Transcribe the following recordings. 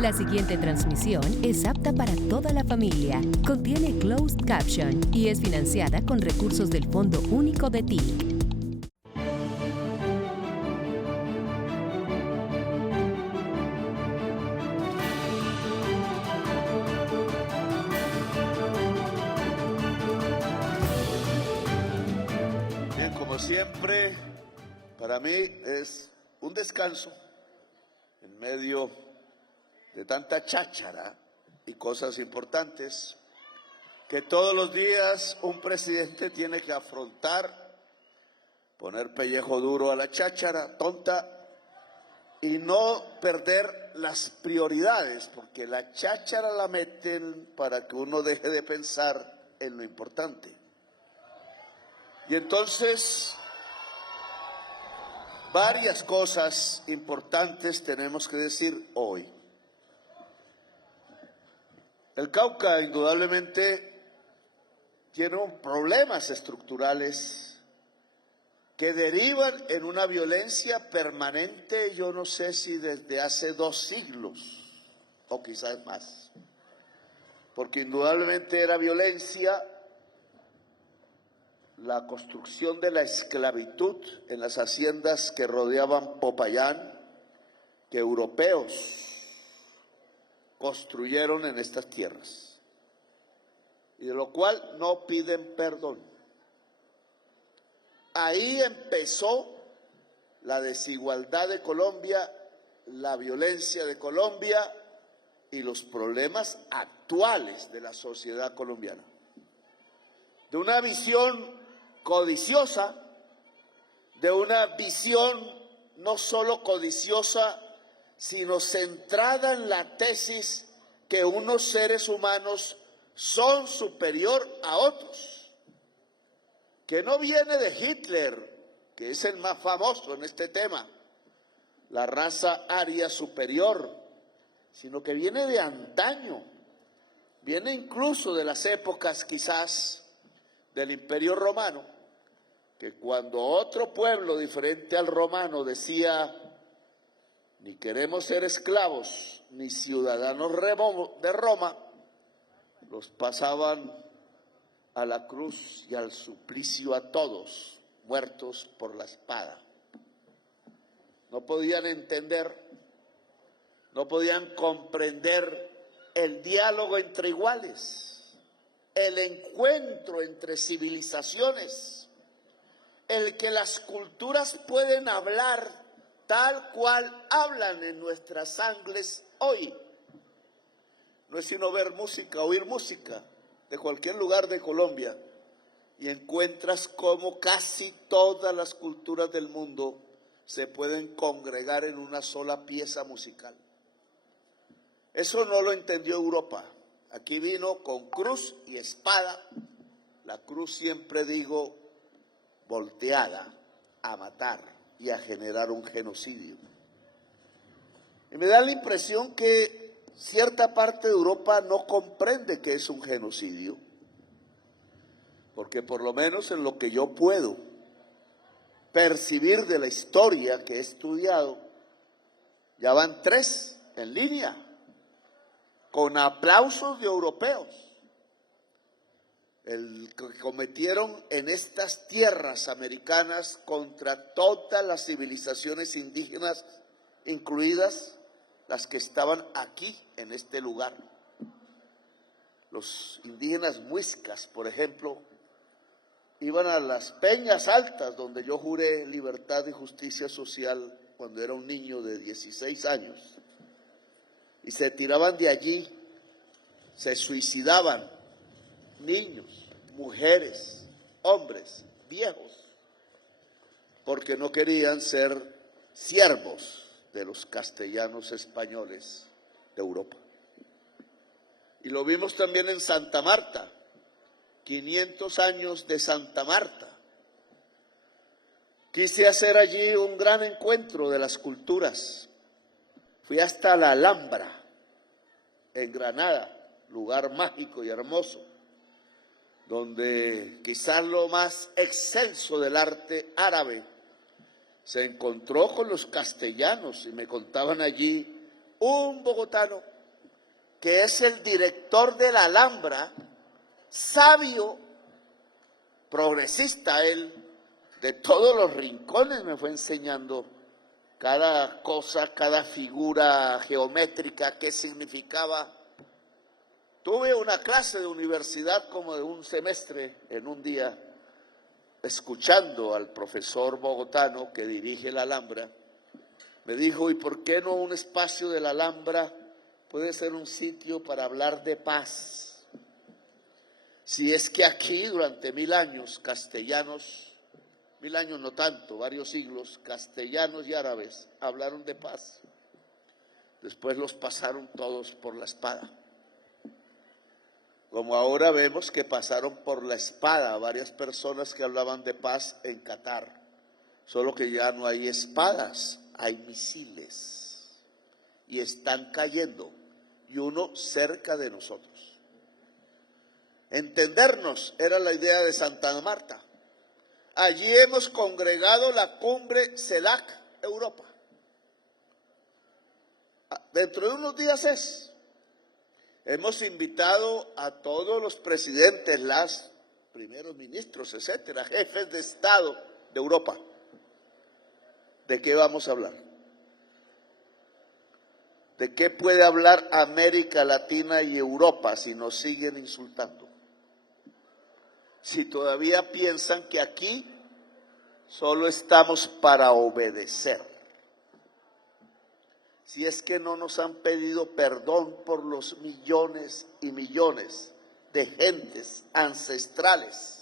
La siguiente transmisión es apta para toda la familia. Contiene closed caption y es financiada con recursos del Fondo Único de TIC. Bien, como siempre, para mí es un descanso en medio de tanta cháchara y cosas importantes que todos los días un presidente tiene que afrontar, poner pellejo duro a la cháchara tonta y no perder las prioridades, porque la cháchara la meten para que uno deje de pensar en lo importante. Y entonces, varias cosas importantes tenemos que decir hoy. El Cauca indudablemente tiene problemas estructurales que derivan en una violencia permanente, yo no sé si desde hace 2 siglos o quizás más, porque indudablemente era violencia la construcción de la esclavitud en las haciendas que rodeaban Popayán, que europeos construyeron en estas tierras, y de lo cual no piden perdón. Ahí empezó la desigualdad de Colombia, la violencia de Colombia y los problemas actuales de la sociedad colombiana. De una visión codiciosa, de una visión no solo codiciosa, sino centrada en la tesis que unos seres humanos son superior a otros, que no viene de Hitler, que es el más famoso en este tema, la raza aria superior, sino que viene de antaño, viene incluso de las épocas quizás del Imperio Romano, que cuando otro pueblo diferente al romano decía ni queremos ser esclavos ni ciudadanos de Roma, los pasaban a la cruz y al suplicio a todos, muertos por la espada. No podían entender, no podían comprender el diálogo entre iguales, el encuentro entre civilizaciones, el que las culturas pueden hablar tal cual hablan en nuestras sangres hoy. No es sino ver música, oír música de cualquier lugar de Colombia y encuentras cómo casi todas las culturas del mundo se pueden congregar en una sola pieza musical. Eso no lo entendió Europa. Aquí vino con cruz y espada, la cruz siempre digo volteada a matar y a generar un genocidio. Y me da la impresión que cierta parte de Europa no comprende que es un genocidio, porque por lo menos en lo que yo puedo percibir de la historia que he estudiado, ya van 3 en línea, con aplausos de europeos, el que cometieron en estas tierras americanas contra todas las civilizaciones indígenas, incluidas las que estaban aquí en este lugar. Los indígenas muiscas, por ejemplo, iban a las peñas altas donde yo juré libertad y justicia social cuando era un niño de 16 años y se tiraban de allí, se suicidaban, niños, mujeres, hombres, viejos, porque no querían ser siervos de los castellanos españoles de Europa. Y lo vimos también en Santa Marta, 500 años de Santa Marta. Quise hacer allí un gran encuentro de las culturas. Fui hasta la Alhambra, en Granada, lugar mágico y hermoso, donde quizás lo más excelso del arte árabe se encontró con los castellanos y me contaban allí un bogotano, que es el director de la Alhambra, sabio, progresista él, de todos los rincones me fue enseñando cada cosa, cada figura geométrica, qué significaba. Tuve una clase de universidad como de un semestre en un día, escuchando al profesor bogotano que dirige la Alhambra. Me dijo, ¿y por qué no un espacio de la Alhambra puede ser un sitio para hablar de paz? Si es que aquí durante 1000 años castellanos, 1000 años no tanto, varios siglos, castellanos y árabes hablaron de paz. Después los pasaron todos por la espada. Como ahora vemos que pasaron por la espada varias personas que hablaban de paz en Qatar. Solo que ya no hay espadas, hay misiles. Y están cayendo, y uno cerca de nosotros. Entendernos era la idea de Santa Marta. Allí hemos congregado la cumbre CELAC Europa. Dentro de unos días es. Hemos invitado a todos los presidentes, los primeros ministros, etcétera, jefes de Estado de Europa. ¿De qué vamos a hablar? ¿De qué puede hablar América Latina y Europa si nos siguen insultando? Si todavía piensan que aquí solo estamos para obedecer. Si es que no nos han pedido perdón por los millones y millones de gentes ancestrales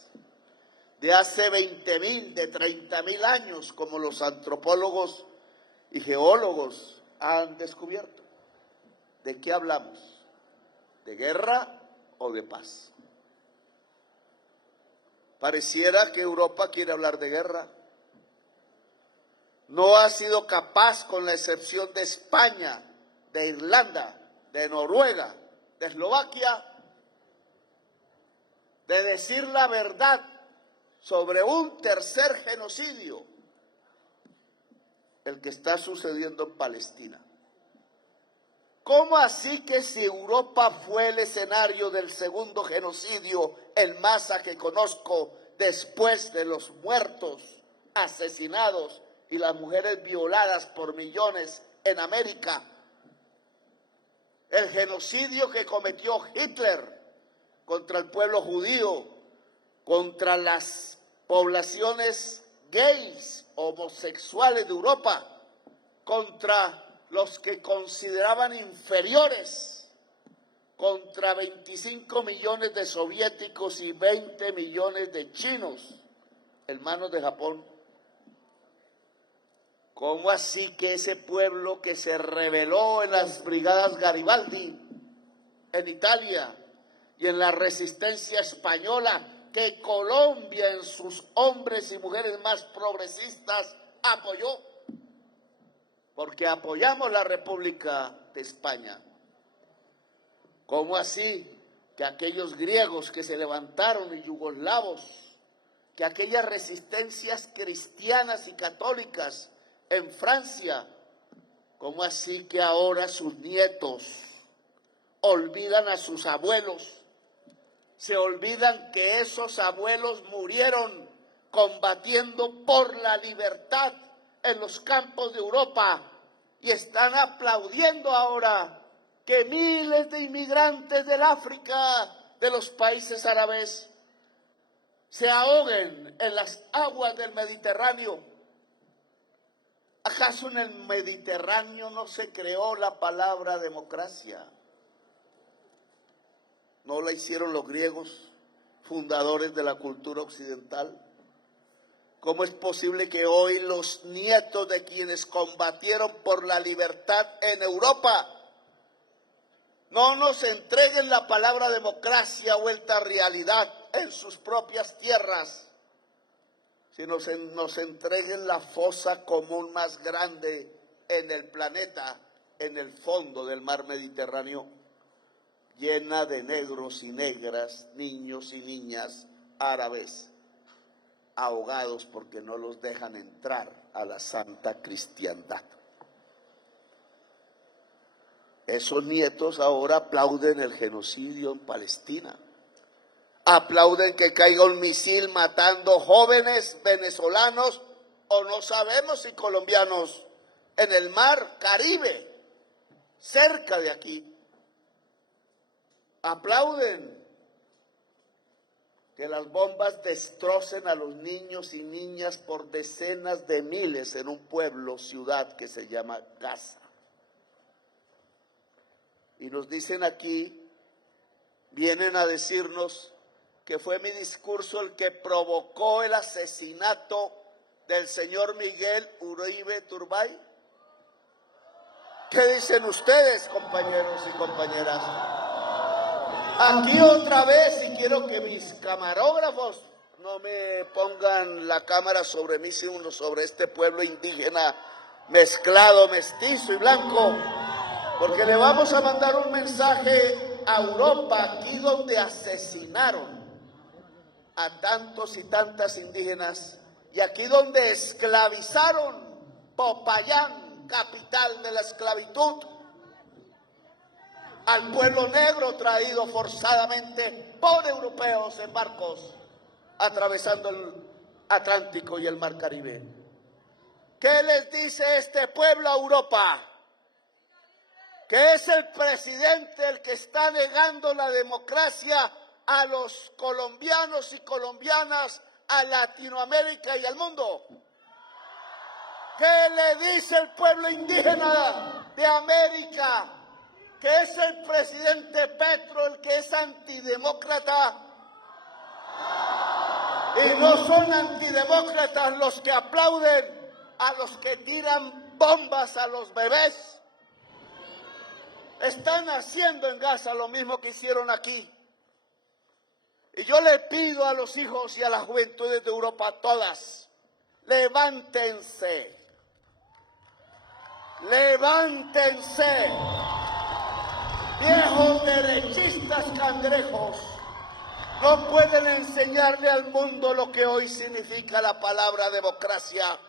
de hace 20.000, de 30.000 años, como los antropólogos y geólogos han descubierto. ¿De qué hablamos? ¿De guerra o de paz? Pareciera que Europa quiere hablar de guerra. No ha sido capaz, con la excepción de España, de Irlanda, de Noruega, de Eslovaquia, de decir la verdad sobre un tercer genocidio, el que está sucediendo en Palestina. ¿Cómo así que si Europa fue el escenario del segundo genocidio en masa que conozco, después de los muertos, asesinados y las mujeres violadas por millones en América, el genocidio que cometió Hitler contra el pueblo judío, contra las poblaciones gays, homosexuales de Europa, contra los que consideraban inferiores, contra 25 millones de soviéticos y 20 millones de chinos en manos de Japón? ¿Cómo así que ese pueblo que se rebeló en las brigadas Garibaldi en Italia y en la resistencia española, que Colombia en sus hombres y mujeres más progresistas apoyó? Porque apoyamos la República de España. ¿Cómo así que aquellos griegos que se levantaron y yugoslavos, que aquellas resistencias cristianas y católicas en Francia, cómo así que ahora sus nietos olvidan a sus abuelos, se olvidan que esos abuelos murieron combatiendo por la libertad en los campos de Europa y están aplaudiendo ahora que miles de inmigrantes del África, de los países árabes, se ahoguen en las aguas del Mediterráneo? ¿Acaso en el Mediterráneo no se creó la palabra democracia? ¿No la hicieron los griegos, fundadores de la cultura occidental? ¿Cómo es posible que hoy los nietos de quienes combatieron por la libertad en Europa no nos entreguen la palabra democracia vuelta a realidad en sus propias tierras, sino nos entreguen la fosa común más grande en el planeta, en el fondo del mar Mediterráneo, llena de negros y negras, niños y niñas árabes, ahogados porque no los dejan entrar a la santa cristiandad? Esos nietos ahora aplauden el genocidio en Palestina. Aplauden que caiga un misil matando jóvenes venezolanos o no sabemos si colombianos en el mar Caribe, cerca de aquí. Aplauden que las bombas destrocen a los niños y niñas por decenas de miles en un pueblo, ciudad que se llama Gaza. Y nos dicen aquí, vienen a decirnos que fue mi discurso el que provocó el asesinato del señor Miguel Uribe Turbay. ¿Qué dicen ustedes, compañeros y compañeras? Aquí otra vez, y quiero que mis camarógrafos no me pongan la cámara sobre mí, sino sobre este pueblo indígena mezclado, mestizo y blanco, porque le vamos a mandar un mensaje a Europa, aquí donde asesinaron a tantos y tantas indígenas, y aquí donde esclavizaron Popayán, capital de la esclavitud, al pueblo negro traído forzadamente por europeos en barcos, atravesando el Atlántico y el Mar Caribe. ¿Qué les dice este pueblo a Europa? Que es el presidente el que está negando la democracia a los colombianos y colombianas, a Latinoamérica y al mundo. ¿Qué le dice el pueblo indígena de América? Que es el presidente Petro el que es antidemócrata. Y no son antidemócratas los que aplauden a los que tiran bombas a los bebés. Están haciendo en Gaza lo mismo que hicieron aquí. Y yo le pido a los hijos y a las juventudes de Europa, todas, levántense. Levántense. Viejos derechistas cangrejos, no pueden enseñarle al mundo lo que hoy significa la palabra democracia.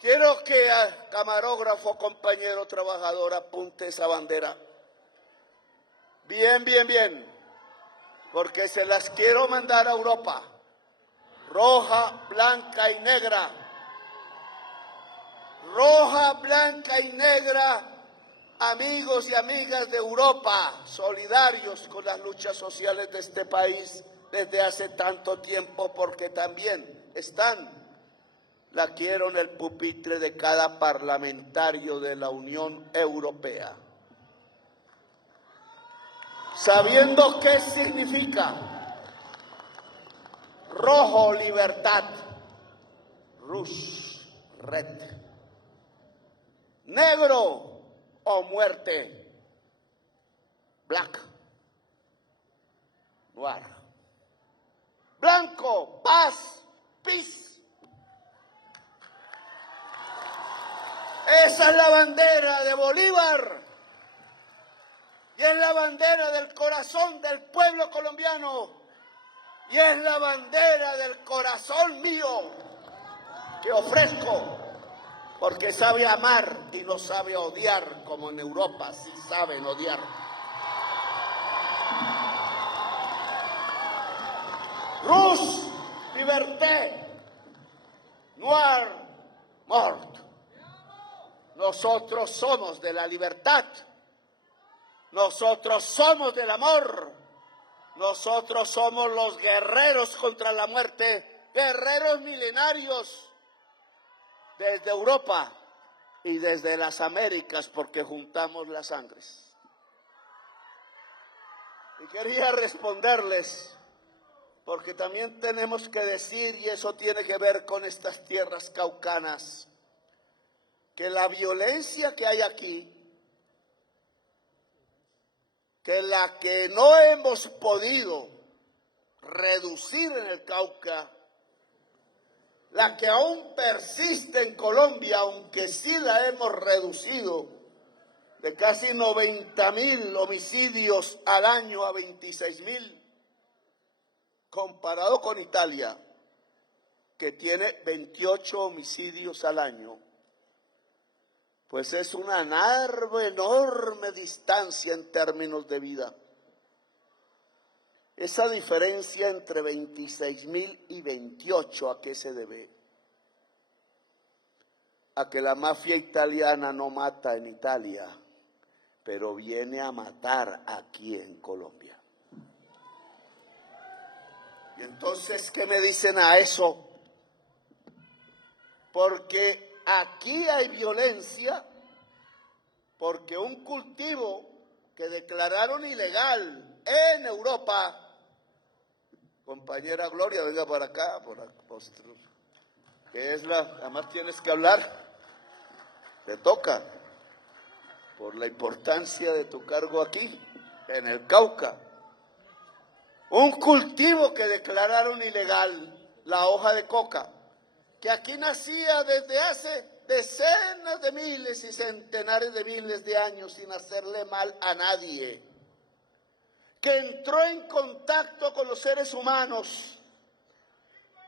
Quiero que al camarógrafo, compañero trabajador, apunte esa bandera. Bien, bien, bien, porque se las quiero mandar a Europa. Roja, blanca y negra. Roja, blanca y negra. Amigos y amigas de Europa, solidarios con las luchas sociales de este país desde hace tanto tiempo, porque también la quiero en el pupitre de cada parlamentario de la Unión Europea. Sabiendo qué significa rojo, libertad, rouge, red, negro o muerte, black, noir, blanco, paz, peace. Esa es la bandera de Bolívar y es la bandera del corazón del pueblo colombiano y es la bandera del corazón mío que ofrezco. Porque sabe amar y no sabe odiar, como en Europa sí saben odiar. Rouge, liberté, noir, mort. Nosotros somos de la libertad. Nosotros somos del amor. Nosotros somos los guerreros contra la muerte, guerreros milenarios. Desde Europa y desde las Américas, porque juntamos las sangres. Y quería responderles, porque también tenemos que decir, y eso tiene que ver con estas tierras caucanas, que la violencia que hay aquí, que la que no hemos podido reducir en el Cauca, la que aún persiste en Colombia, aunque sí la hemos reducido de casi 90.000 homicidios al año a 26.000, comparado con Italia, que tiene 28 homicidios al año, pues es una enorme distancia en términos de vida. Esa diferencia entre 26.000 y 28, ¿a qué se debe? A que la mafia italiana no mata en Italia, pero viene a matar aquí en Colombia. Y entonces, ¿qué me dicen a eso? Porque aquí hay violencia, porque un cultivo que declararon ilegal en Europa, compañera Gloria, venga para acá, que es además tienes que hablar, te toca, por la importancia de tu cargo aquí, en el Cauca. Un cultivo que declararon ilegal, la hoja de coca, que aquí nacía desde hace decenas de miles y centenares de miles de años sin hacerle mal a nadie, que entró en contacto con los seres humanos,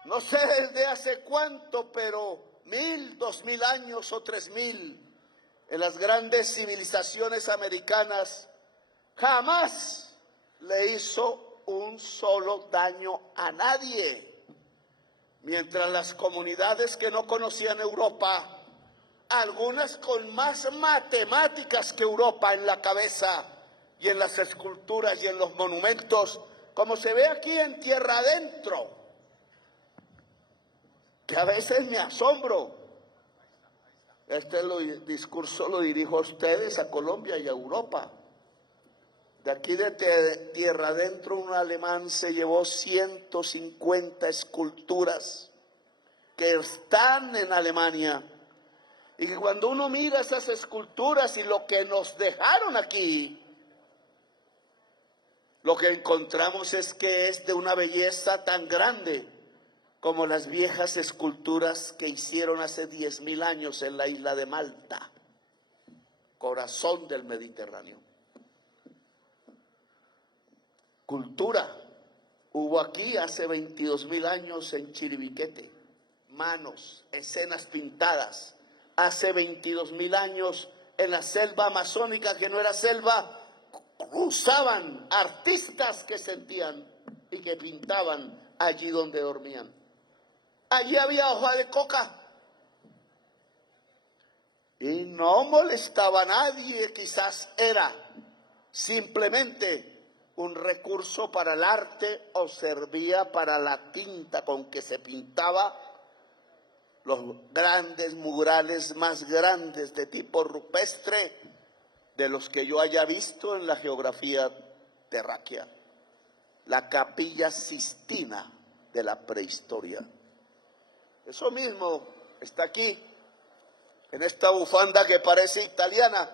no sé desde hace cuánto, pero 1.000, 2.000 años o 3.000, en las grandes civilizaciones americanas, jamás le hizo un solo daño a nadie. Mientras las comunidades que no conocían Europa, algunas con más matemáticas que Europa en la cabeza y en las esculturas y en los monumentos, como se ve aquí en Tierra Adentro, que a veces me asombro. Este discurso lo dirijo a ustedes, a Colombia y a Europa. De aquí de Tierra Adentro, un alemán se llevó 150 esculturas que están en Alemania. Y que cuando uno mira esas esculturas y lo que nos dejaron aquí, lo que encontramos es que es de una belleza tan grande como las viejas esculturas que hicieron hace 10.000 años en la isla de Malta, corazón del Mediterráneo. Cultura hubo aquí hace 22.000 años en Chiribiquete, manos, escenas pintadas. Hace 22.000 años en la selva amazónica, que no era selva, usaban artistas que sentían y que pintaban allí donde dormían. Allí había hoja de coca y no molestaba a nadie, quizás era simplemente un recurso para el arte o servía para la tinta con que se pintaba los grandes murales más grandes de tipo rupestre de los que yo haya visto en la geografía terráquea. La Capilla Sistina de la prehistoria. Eso mismo está aquí, en esta bufanda que parece italiana,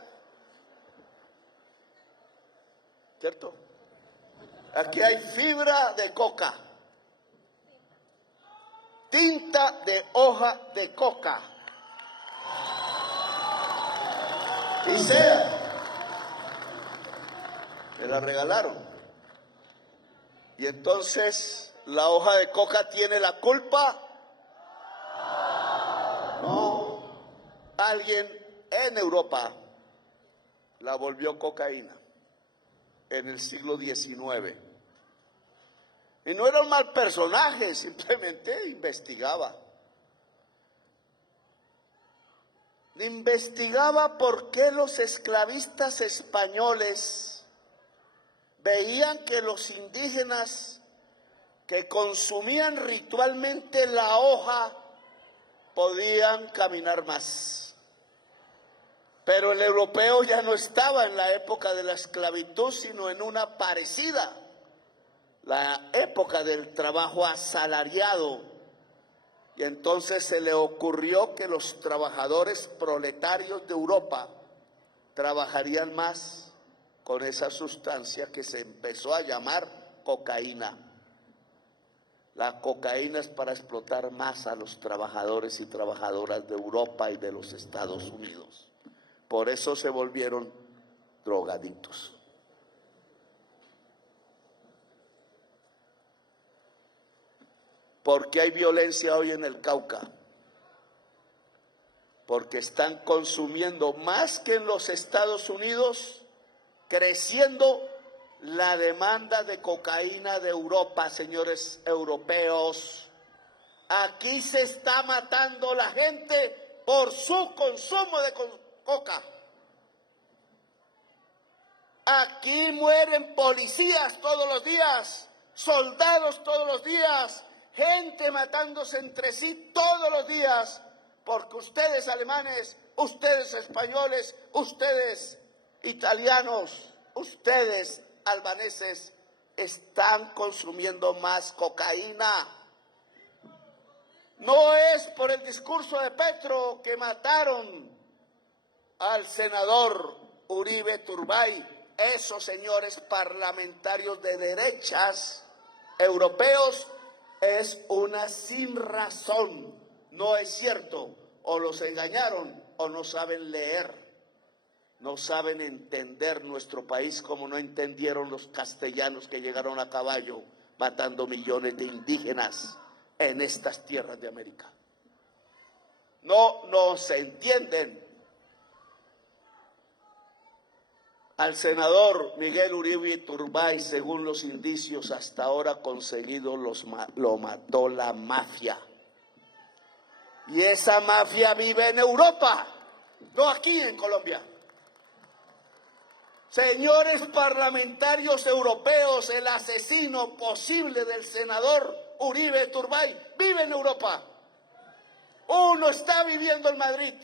¿cierto? Aquí hay fibra de coca, tinta de hoja de coca. Y sea, me la regalaron. Y entonces, ¿la hoja de coca tiene la culpa? No. Alguien en Europa la volvió cocaína en el siglo XIX. Y no era un mal personaje, simplemente investigaba. Investigaba por qué los esclavistas españoles veían que los indígenas que consumían ritualmente la hoja podían caminar más. Pero el europeo ya no estaba en la época de la esclavitud, sino en una parecida, la época del trabajo asalariado. Y entonces se le ocurrió que los trabajadores proletarios de Europa trabajarían más con esa sustancia que se empezó a llamar cocaína. La cocaína es para explotar más a los trabajadores y trabajadoras de Europa y de los Estados Unidos. Por eso se volvieron drogadictos. ¿Por qué hay violencia hoy en el Cauca? porque están consumiendo más que en los Estados Unidos, creciendo la demanda de cocaína de Europa, señores europeos. Aquí se está matando la gente por su consumo de coca. Aquí mueren policías todos los días, soldados todos los días, gente matándose entre sí todos los días, porque ustedes alemanes, ustedes españoles, ustedes italianos, ustedes albaneses están consumiendo más cocaína. No es por el discurso de Petro que mataron al senador Uribe Turbay. Esos señores parlamentarios de derechas europeos es una sin razón. No es cierto. O los engañaron o no saben leer. No saben entender nuestro país como no entendieron los castellanos que llegaron a caballo matando millones de indígenas en estas tierras de América. No se entienden. Al senador Miguel Uribe Turbay, según los indicios hasta ahora conseguidos, lo mató la mafia. Y esa mafia vive en Europa, no aquí en Colombia. Señores parlamentarios europeos, el asesino posible del senador Uribe Turbay vive en Europa. Uno está viviendo en Madrid,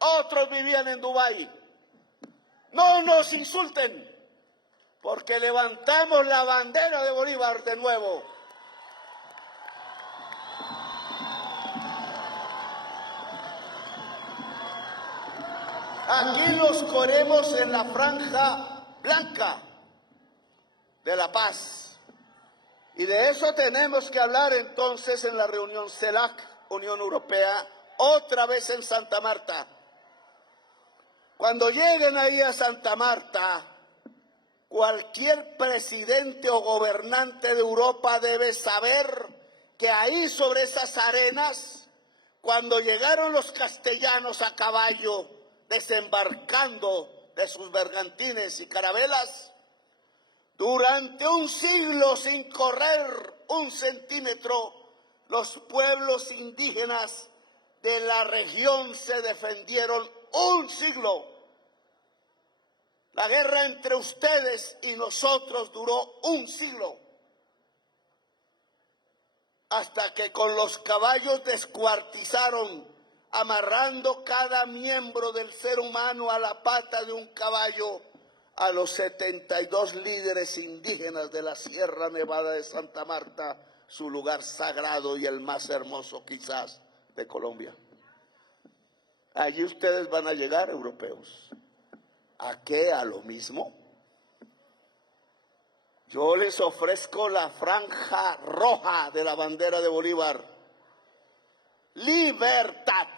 otros vivían en Dubái. No nos insulten, porque levantamos la bandera de Bolívar de nuevo. Aquí los corremos en la franja blanca de la paz. Y de eso tenemos que hablar entonces en la reunión CELAC, Unión Europea, otra vez en Santa Marta. Cuando lleguen ahí a Santa Marta, cualquier presidente o gobernante de Europa debe saber que ahí sobre esas arenas, cuando llegaron los castellanos a caballo, desembarcando de sus bergantines y carabelas, durante un siglo sin correr un centímetro, los pueblos indígenas de la región se defendieron un siglo. La guerra entre ustedes y nosotros duró un siglo, hasta que con los caballos descuartizaron, amarrando cada miembro del ser humano a la pata de un caballo, a los 72 líderes indígenas de la Sierra Nevada de Santa Marta, su lugar sagrado y el más hermoso quizás de Colombia. Allí ustedes van a llegar, europeos. ¿A qué? ¿A lo mismo? Yo les ofrezco la franja roja de la bandera de Bolívar. Libertad.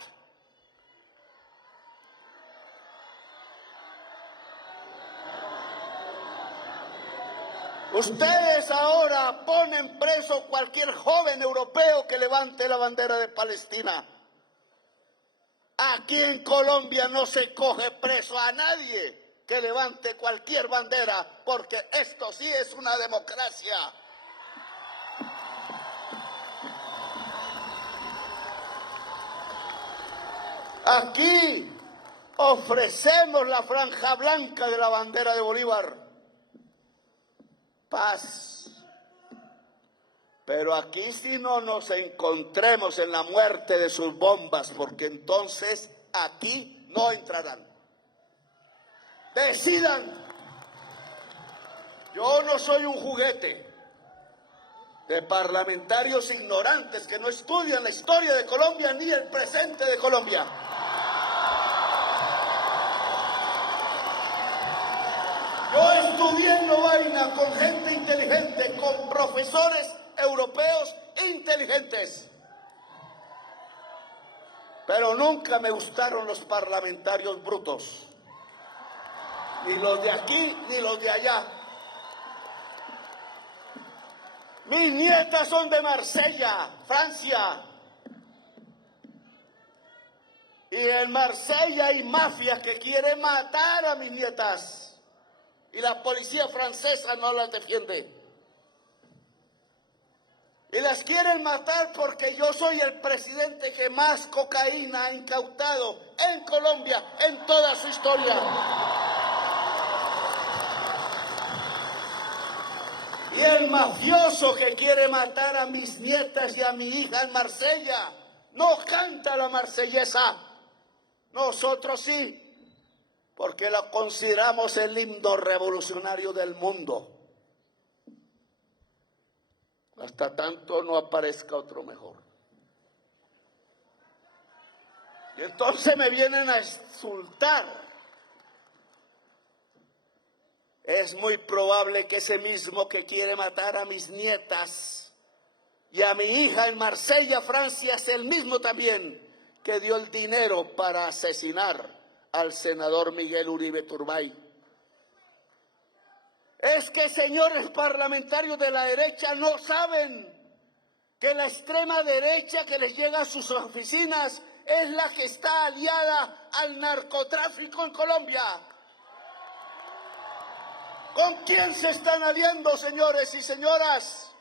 Ustedes ahora ponen preso cualquier joven europeo que levante la bandera de Palestina. Aquí en Colombia no se coge preso a nadie que levante cualquier bandera, porque esto sí es una democracia. Aquí ofrecemos la franja blanca de la bandera de Bolívar. Paz. Pero aquí sí no nos encontremos en la muerte de sus bombas, porque entonces aquí no entrarán. Decidan. Yo no soy un juguete de parlamentarios ignorantes que no estudian la historia de Colombia ni el presente de Colombia. Yo estudié en Lovaina con gente inteligente, con profesores europeos inteligentes. Pero nunca me gustaron los parlamentarios brutos. Ni los de aquí, ni los de allá. Mis nietas son de Marsella, Francia. Y en Marsella hay mafias que quieren matar a mis nietas. Y la policía francesa no las defiende. Y las quieren matar porque yo soy el presidente que más cocaína ha incautado en Colombia en toda su historia. Y el mafioso que quiere matar a mis nietas y a mi hija en Marsella no canta la marsellesa. Nosotros sí, porque la consideramos el himno revolucionario del mundo. Hasta tanto no aparezca otro mejor. Y entonces me vienen a insultar. Es muy probable que ese mismo que quiere matar a mis nietas y a mi hija en Marsella, Francia, es el mismo también que dio el dinero para asesinar al senador Miguel Uribe Turbay. Es que, señores parlamentarios de la derecha, no saben que la extrema derecha que les llega a sus oficinas es la que está aliada al narcotráfico en Colombia. ¿Con quién se están aliando, señores y señoras?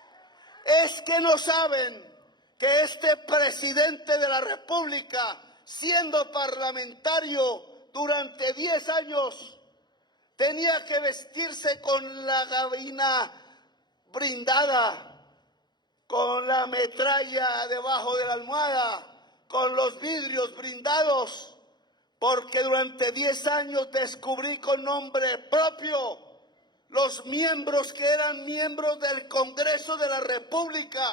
Es que no saben que este presidente de la República, siendo parlamentario durante 10 años, tenía que vestirse con la gabina blindada, con la metralla debajo de la almohada, con los vidrios blindados, porque durante 10 años descubrí con nombre propio los miembros que eran miembros del Congreso de la República,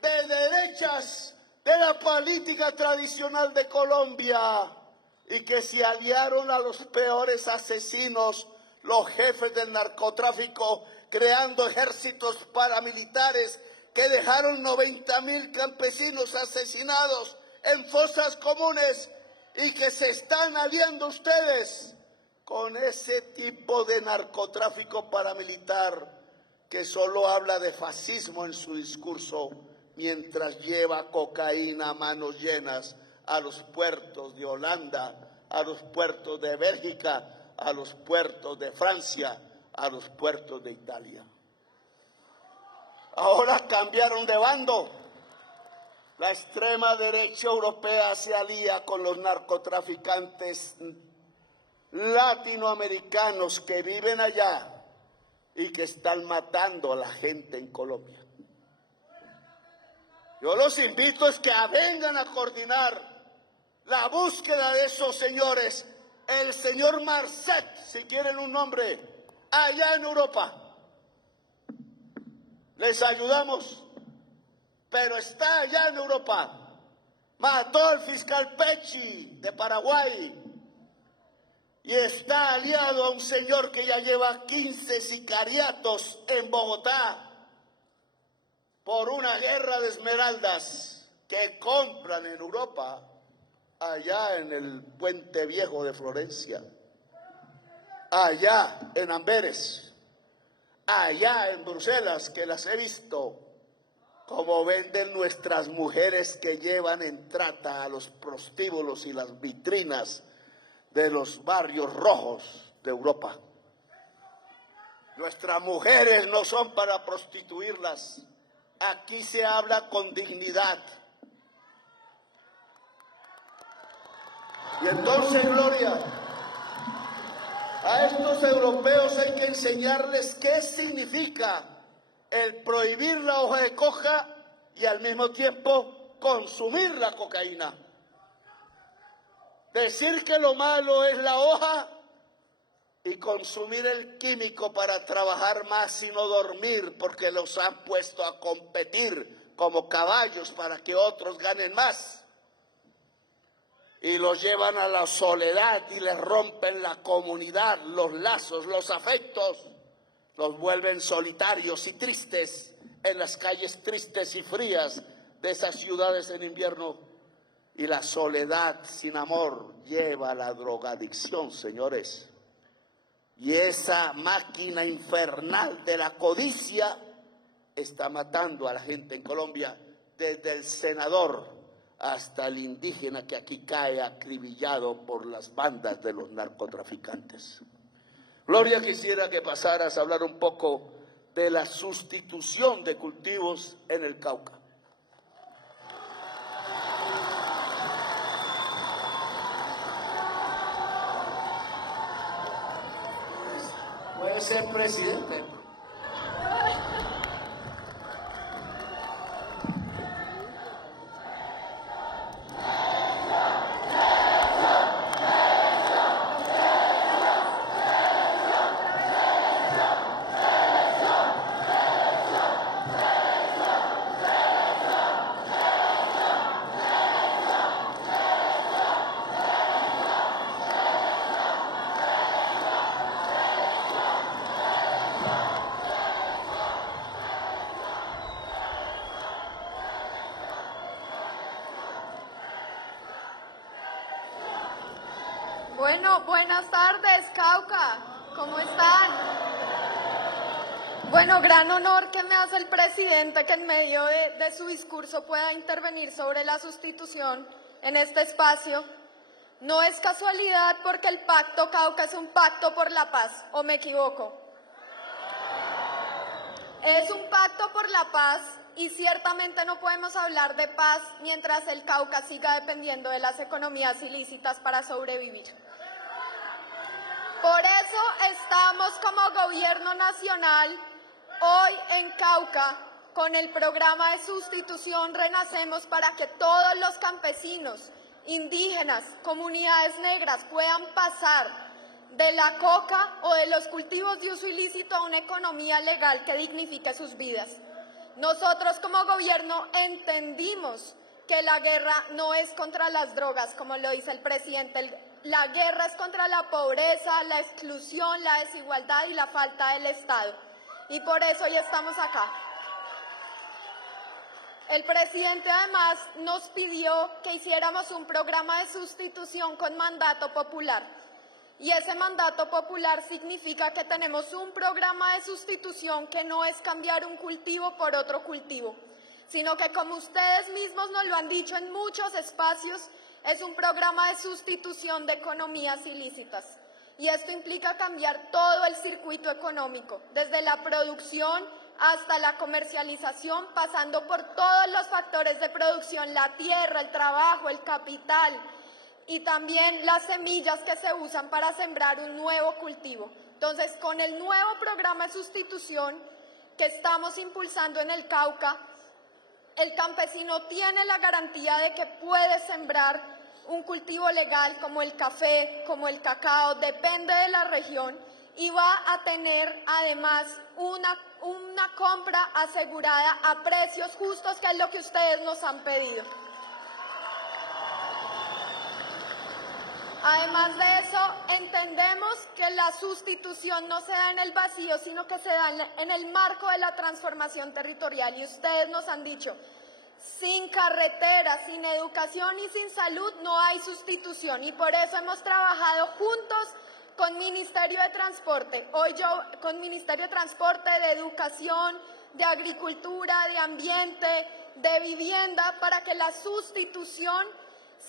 de derechas, de la política tradicional de Colombia, y que se aliaron a los peores asesinos, los jefes del narcotráfico, creando ejércitos paramilitares que dejaron 90.000 campesinos asesinados en fosas comunes, y que se están aliando ustedes con ese tipo de narcotráfico paramilitar que solo habla de fascismo en su discurso, mientras lleva cocaína a manos llenas a los puertos de Holanda, a los puertos de Bélgica, a los puertos de Francia, a los puertos de Italia. Ahora cambiaron de bando. La extrema derecha europea se alía con los narcotraficantes latinoamericanos que viven allá y que están matando a la gente en Colombia. Yo los invito a que vengan a coordinar la búsqueda de esos señores, el señor Marcet, si quieren un nombre, allá en Europa. Les ayudamos, pero está allá en Europa. Mató al fiscal Pecci de Paraguay y está aliado a un señor que ya lleva 15 sicariatos en Bogotá por una guerra de esmeraldas que compran en Europa, allá en el Puente Viejo de Florencia, allá en Amberes, allá en Bruselas, que las he visto, como venden nuestras mujeres que llevan en trata a los prostíbulos y las vitrinas de los barrios rojos de Europa. Nuestras mujeres no son para prostituirlas. Aquí se habla con dignidad. Y entonces, Gloria, a estos europeos hay que enseñarles qué significa el prohibir la hoja de coca y al mismo tiempo consumir la cocaína. Decir que lo malo es la hoja y consumir el químico para trabajar más y no dormir, porque los han puesto a competir como caballos para que otros ganen más. Y los llevan a la soledad y les rompen la comunidad, los lazos, los afectos, los vuelven solitarios y tristes en las calles tristes y frías de esas ciudades en invierno. Y la soledad sin amor lleva a la drogadicción, señores. Y esa máquina infernal de la codicia está matando a la gente en Colombia, desde el senador hasta el indígena que aquí cae acribillado por las bandas de los narcotraficantes. Gloria, quisiera que pasaras a hablar un poco de la sustitución de cultivos en el Cauca. Puede ser presidente. Bueno, buenas tardes, Cauca. ¿Cómo están? Bueno, gran honor que me hace el presidente que en medio de su discurso pueda intervenir sobre la sustitución en este espacio. No es casualidad porque el Pacto Cauca es un pacto por la paz, ¿o me equivoco? Es un pacto por la paz y ciertamente no podemos hablar de paz mientras el Cauca siga dependiendo de las economías ilícitas para sobrevivir. Por eso estamos como gobierno nacional hoy en Cauca con el programa de sustitución Renacemos para que todos los campesinos, indígenas, comunidades negras puedan pasar de la coca o de los cultivos de uso ilícito a una economía legal que dignifique sus vidas. Nosotros como gobierno entendimos que la guerra no es contra las drogas, como lo dice el presidente. La guerra es contra la pobreza, la exclusión, la desigualdad y la falta del Estado. Y por eso hoy estamos acá. El presidente además nos pidió que hiciéramos un programa de sustitución con mandato popular. Y ese mandato popular significa que tenemos un programa de sustitución que no es cambiar un cultivo por otro cultivo, sino que, como ustedes mismos nos lo han dicho en muchos espacios, es un programa de sustitución de economías ilícitas. Y esto implica cambiar todo el circuito económico, desde la producción hasta la comercialización, pasando por todos los factores de producción, la tierra, el trabajo, el capital y también las semillas que se usan para sembrar un nuevo cultivo. Entonces, con el nuevo programa de sustitución que estamos impulsando en el Cauca, el campesino tiene la garantía de que puede sembrar un cultivo legal como el café, como el cacao, depende de la región, y va a tener además una compra asegurada a precios justos, que es lo que ustedes nos han pedido. Además de eso, entendemos que la sustitución no se da en el vacío, sino que se da en el marco de la transformación territorial. Y ustedes nos han dicho, sin carreteras, sin educación y sin salud no hay sustitución. Y por eso hemos trabajado juntos con Ministerio de Transporte. Hoy yo con Ministerio de Transporte, de Educación, de Agricultura, de Ambiente, de Vivienda, para que la sustitución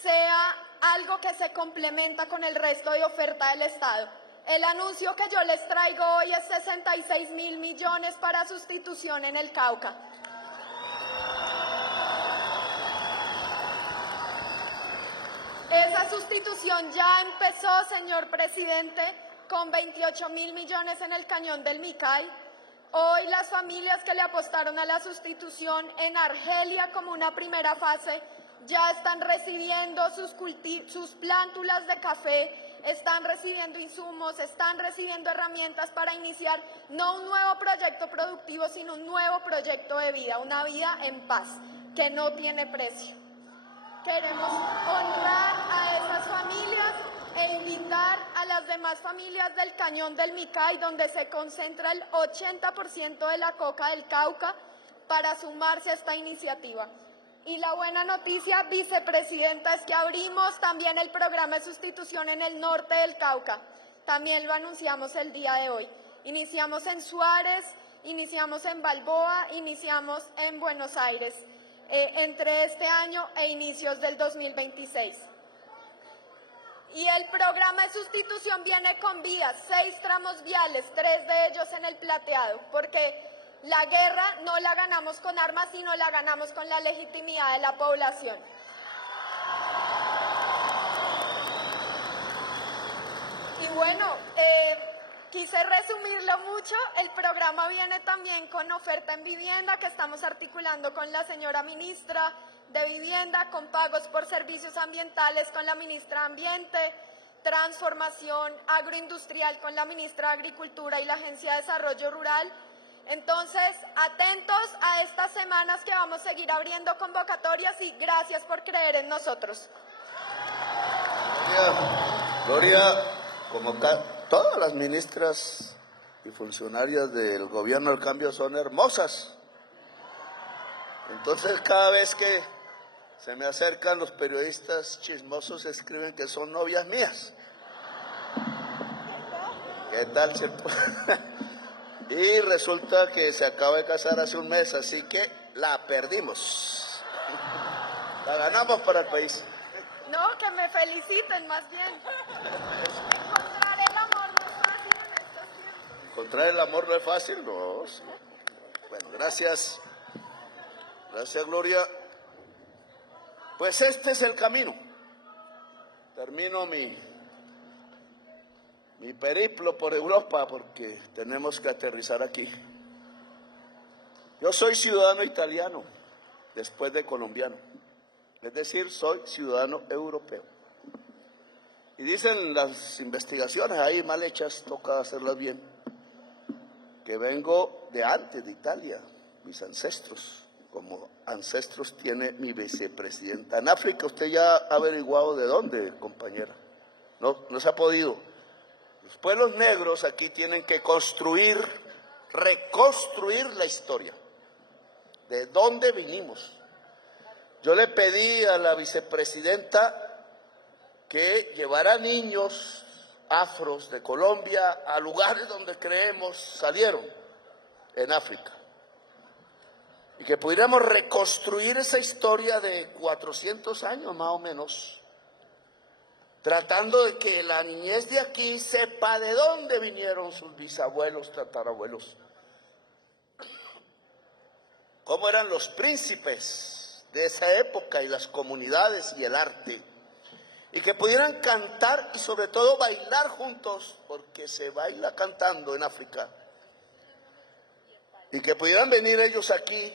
sea algo que se complementa con el resto de oferta del Estado. El anuncio que yo les traigo hoy es 66.000 millones para sustitución en el Cauca. Esa sustitución ya empezó, señor presidente, con 28.000 millones en el cañón del Micay. Hoy las familias que le apostaron a la sustitución en Argelia como una primera fase ya están recibiendo sus plántulas de café, están recibiendo insumos, están recibiendo herramientas para iniciar no un nuevo proyecto productivo, sino un nuevo proyecto de vida, una vida en paz, que no tiene precio. Queremos honrar a esas familias e invitar a las demás familias del Cañón del Micay, donde se concentra el 80% de la coca del Cauca, para sumarse a esta iniciativa. Y la buena noticia, vicepresidenta, es que abrimos también el programa de sustitución en el norte del Cauca. También lo anunciamos el día de hoy. Iniciamos en Suárez, iniciamos en Balboa, iniciamos en Buenos Aires. entre este año e inicios del 2026. Y el programa de sustitución viene con vías, 6 tramos viales, 3 de ellos en el plateado, porque la guerra no la ganamos con armas, sino la ganamos con la legitimidad de la población. Y bueno, quise resumirlo mucho. El programa viene también con oferta en vivienda que estamos articulando con la señora ministra de Vivienda, con pagos por servicios ambientales con la ministra de Ambiente, transformación agroindustrial con la ministra de Agricultura y la Agencia de Desarrollo Rural. Entonces, atentos a estas semanas que vamos a seguir abriendo convocatorias y gracias por creer en nosotros. Gloria, como todas las ministras y funcionarias del gobierno del cambio son hermosas. Entonces, cada vez que se me acercan los periodistas chismosos, escriben que son novias mías. ¿Qué tal? Y resulta que se acaba de casar hace un mes, así que la perdimos. La ganamos para el país. No, que me feliciten más bien. Encontrar el amor no es fácil en estos tiempos. ¿Encontrar el amor no es fácil? No. Bueno, gracias. Gracias, Gloria. Pues este es el camino. Termino mi periplo por Europa porque tenemos que aterrizar aquí. Yo soy ciudadano italiano, después de colombiano. Es decir, soy ciudadano europeo. Y dicen las investigaciones ahí mal hechas, toca hacerlas bien, que vengo de antes de Italia, mis ancestros. Como ancestros tiene mi vicepresidenta. En África usted ya ha averiguado de dónde, compañera. No se ha podido. Los pueblos negros aquí tienen que reconstruir la historia. ¿De dónde vinimos? Yo le pedí a la vicepresidenta que llevara niños afros de Colombia a lugares donde creemos salieron, en África. Y que pudiéramos reconstruir esa historia de 400 años más o menos, tratando de que la niñez de aquí sepa de dónde vinieron sus bisabuelos, tatarabuelos, cómo eran los príncipes de esa época y las comunidades y el arte, y que pudieran cantar y sobre todo bailar juntos, porque se baila cantando en África, y que pudieran venir ellos aquí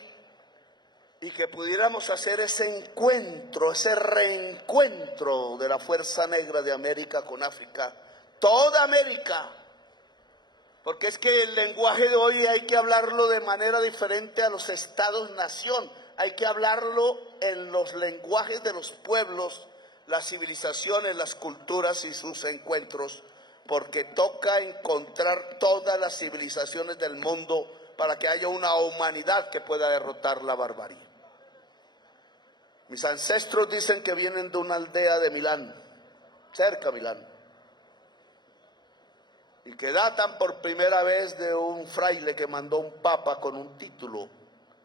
y que pudiéramos hacer ese encuentro, ese reencuentro de la Fuerza Negra de América con África, toda América, porque es que el lenguaje de hoy hay que hablarlo de manera diferente a los estados-nación, hay que hablarlo en los lenguajes de los pueblos, las civilizaciones, las culturas y sus encuentros, porque toca encontrar todas las civilizaciones del mundo para que haya una humanidad que pueda derrotar la barbarie. Mis ancestros dicen que vienen de una aldea de Milán, cerca de Milán, y que datan por primera vez de un fraile que mandó un papa con un título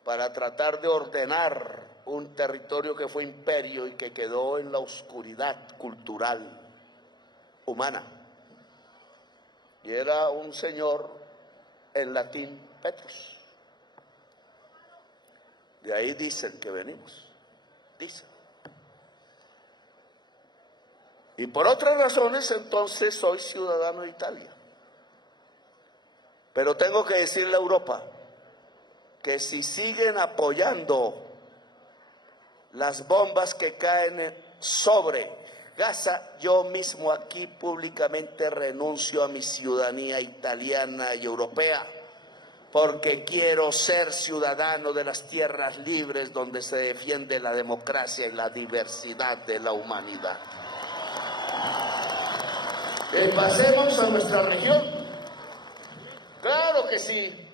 para tratar de ordenar un territorio que fue imperio y que quedó en la oscuridad cultural humana. Y era un señor, en latín, Petrus. De ahí dicen que venimos. Dicen. Y por otras razones, entonces, soy ciudadano de Italia. Pero tengo que decirle a Europa que si siguen apoyando las bombas que caen sobre Gaza, yo mismo aquí públicamente renuncio a mi ciudadanía italiana y europea, porque quiero ser ciudadano de las tierras libres donde se defiende la democracia y la diversidad de la humanidad. Pasemos a nuestra región. Claro que sí,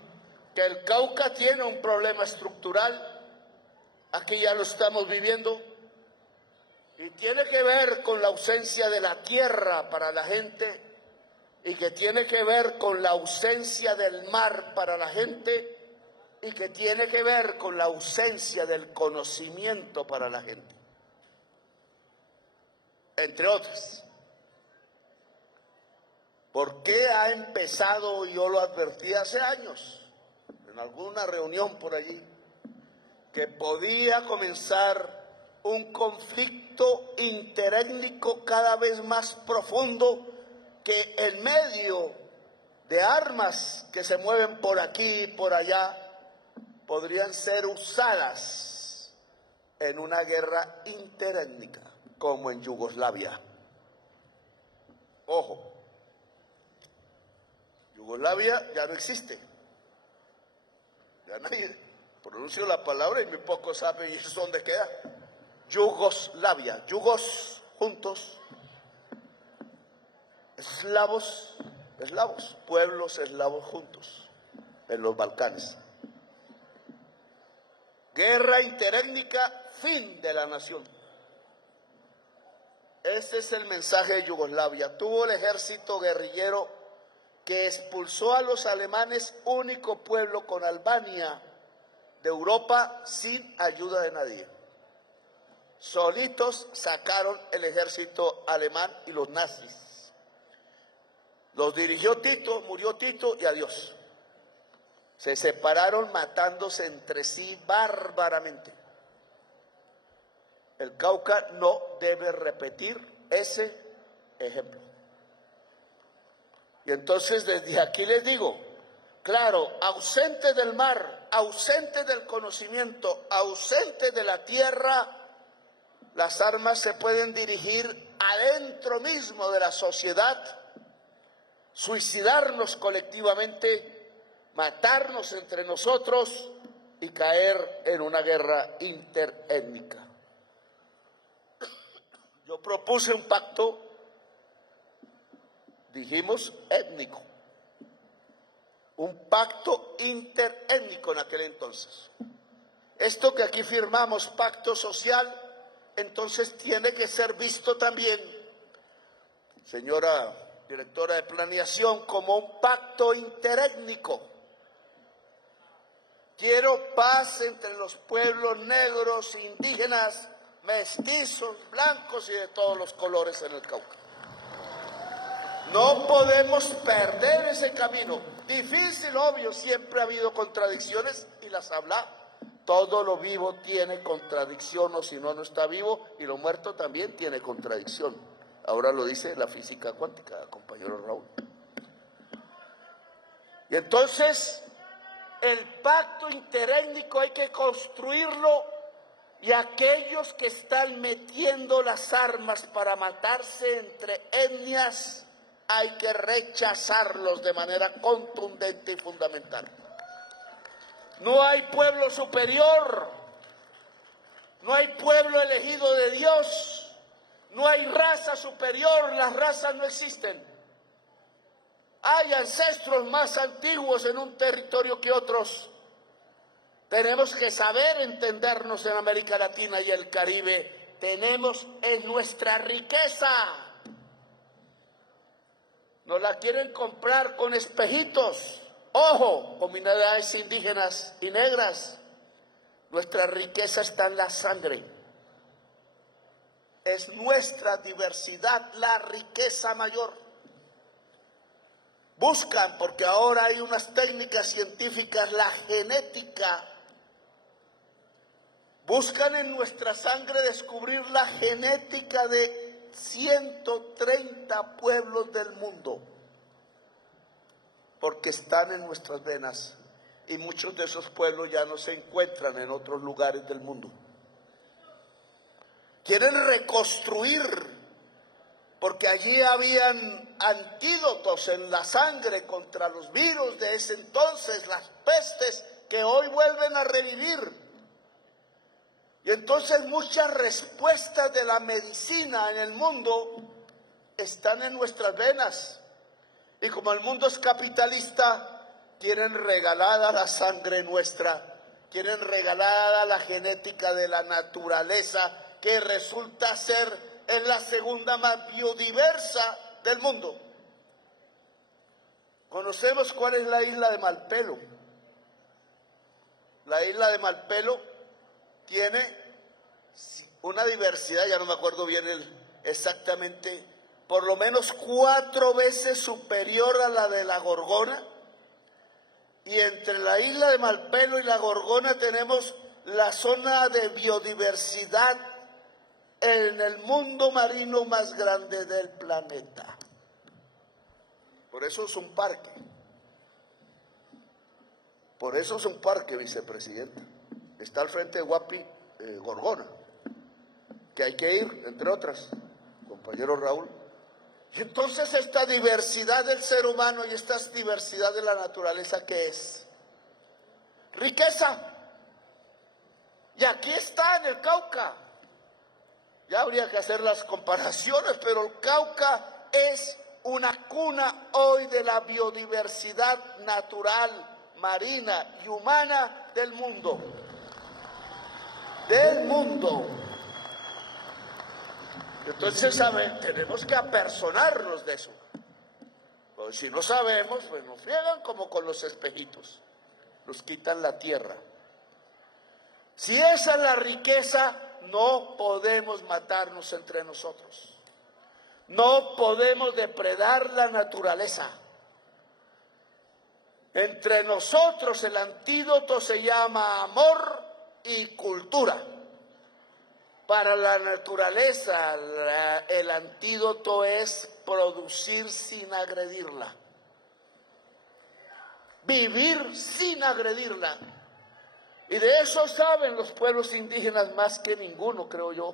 que el Cauca tiene un problema estructural, aquí ya lo estamos viviendo, y tiene que ver con la ausencia de la tierra para la gente, y que tiene que ver con la ausencia del mar para la gente, y que tiene que ver con la ausencia del conocimiento para la gente, entre otras. ¿Por qué ha empezado? Yo lo advertí hace años, en alguna reunión por allí, que podía comenzar un conflicto interétnico cada vez más profundo, que en medio de armas que se mueven por aquí y por allá podrían ser usadas en una guerra interétnica, como en Yugoslavia. Ojo, Yugoslavia ya no existe. Ya nadie pronuncia la palabra y muy poco sabe y eso dónde queda. Yugoslavia, yugos juntos, eslavos, pueblos eslavos juntos en los Balcanes. Guerra interétnica, fin de la nación. Ese es el mensaje de Yugoslavia. Tuvo el ejército guerrillero que expulsó a los alemanes, único pueblo con Albania de Europa sin ayuda de nadie. Solitos sacaron el ejército alemán y los nazis. Los dirigió Tito, murió Tito y adiós. Se separaron matándose entre sí bárbaramente. El Cauca no debe repetir ese ejemplo. Y entonces desde aquí les digo, claro, ausente del mar, ausente del conocimiento, ausente de la tierra, las armas se pueden dirigir adentro mismo de la sociedad, suicidarnos colectivamente, matarnos entre nosotros y caer en una guerra interétnica. Yo propuse un pacto, dijimos étnico, un pacto interétnico en aquel entonces. Esto que aquí firmamos, pacto social, entonces tiene que ser visto también, señora directora de planeación, como un pacto interétnico. Quiero paz entre los pueblos negros, indígenas, mestizos, blancos y de todos los colores en el Cauca. No podemos perder ese camino. Difícil, obvio, siempre ha habido contradicciones y las habla. Todo lo vivo tiene contradicción, o si no, no está vivo, y lo muerto también tiene contradicción. Ahora lo dice la física cuántica, compañero Raúl. Y entonces, el pacto interétnico hay que construirlo, y aquellos que están metiendo las armas para matarse entre etnias, hay que rechazarlos de manera contundente y fundamental. No hay pueblo superior, no hay pueblo elegido de Dios, no hay raza superior, las razas no existen. Hay ancestros más antiguos en un territorio que otros. Tenemos que saber entendernos en América Latina y el Caribe. Tenemos en nuestra riqueza. Nos la quieren comprar con espejitos. Ojo, comunidades indígenas y negras. Nuestra riqueza está en la sangre. Es nuestra diversidad la riqueza mayor. Buscan, porque ahora hay unas técnicas científicas, la genética. Buscan en nuestra sangre descubrir la genética de 130 pueblos del mundo, porque están en nuestras venas y muchos de esos pueblos ya no se encuentran en otros lugares del mundo. Quieren reconstruir, porque allí habían antídotos en la sangre contra los virus de ese entonces, las pestes que hoy vuelven a revivir. Y entonces muchas respuestas de la medicina en el mundo están en nuestras venas. Y como el mundo es capitalista, quieren regalada la sangre nuestra, quieren regalada la genética de la naturaleza, que resulta ser es la segunda más biodiversa del mundo. Conocemos cuál es la isla de Malpelo. la isla de Malpelo tiene una diversidad, ya no me acuerdo bien exactamente, por lo menos 4 veces superior a la de la Gorgona. Y entre la isla de Malpelo y la Gorgona tenemos la zona de biodiversidad en el mundo marino más grande del planeta. Por eso es un parque. Por eso es un parque, vicepresidenta. Está al frente de Guapi, Gorgona, que hay que ir, entre otras, compañero Raúl. Y entonces esta diversidad del ser humano y esta diversidad de la naturaleza, ¿qué es? Riqueza. Y aquí está en el Cauca. Ya habría que hacer las comparaciones, pero el Cauca es una cuna hoy de la biodiversidad natural, marina y humana del mundo. Del mundo. Entonces, tenemos que apersonarnos de eso. Pues si no sabemos, pues nos friegan como con los espejitos. Nos quitan la tierra. Si esa es la riqueza, no podemos matarnos entre nosotros. No podemos depredar la naturaleza. Entre nosotros el antídoto se llama amor y cultura. Para la naturaleza, el antídoto es producir sin agredirla. Vivir sin agredirla. Y de eso saben los pueblos indígenas más que ninguno, creo yo.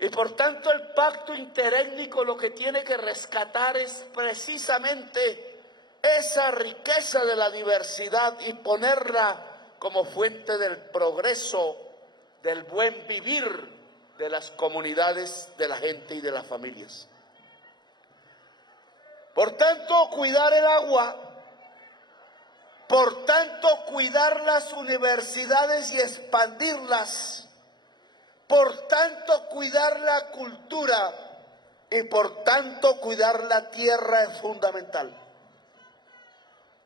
Y por tanto el pacto interétnico lo que tiene que rescatar es precisamente esa riqueza de la diversidad y ponerla como fuente del progreso, del buen vivir de las comunidades, de la gente y de las familias. Por tanto, cuidar el agua, por tanto, cuidar las universidades y expandirlas, por tanto, cuidar la cultura y por tanto, cuidar la tierra es fundamental.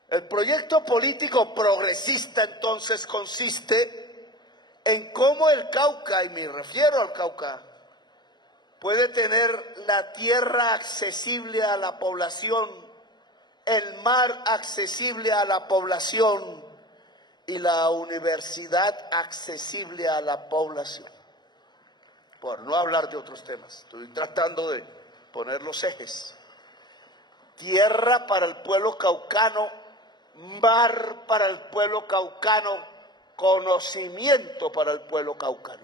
El proyecto político progresista entonces consiste en cómo el Cauca, y me refiero al Cauca, puede tener la tierra accesible a la población, el mar accesible a la población y la universidad accesible a la población. Por no hablar de otros temas, estoy tratando de poner los ejes. Tierra para el pueblo caucano, mar para el pueblo caucano, conocimiento para el pueblo caucano.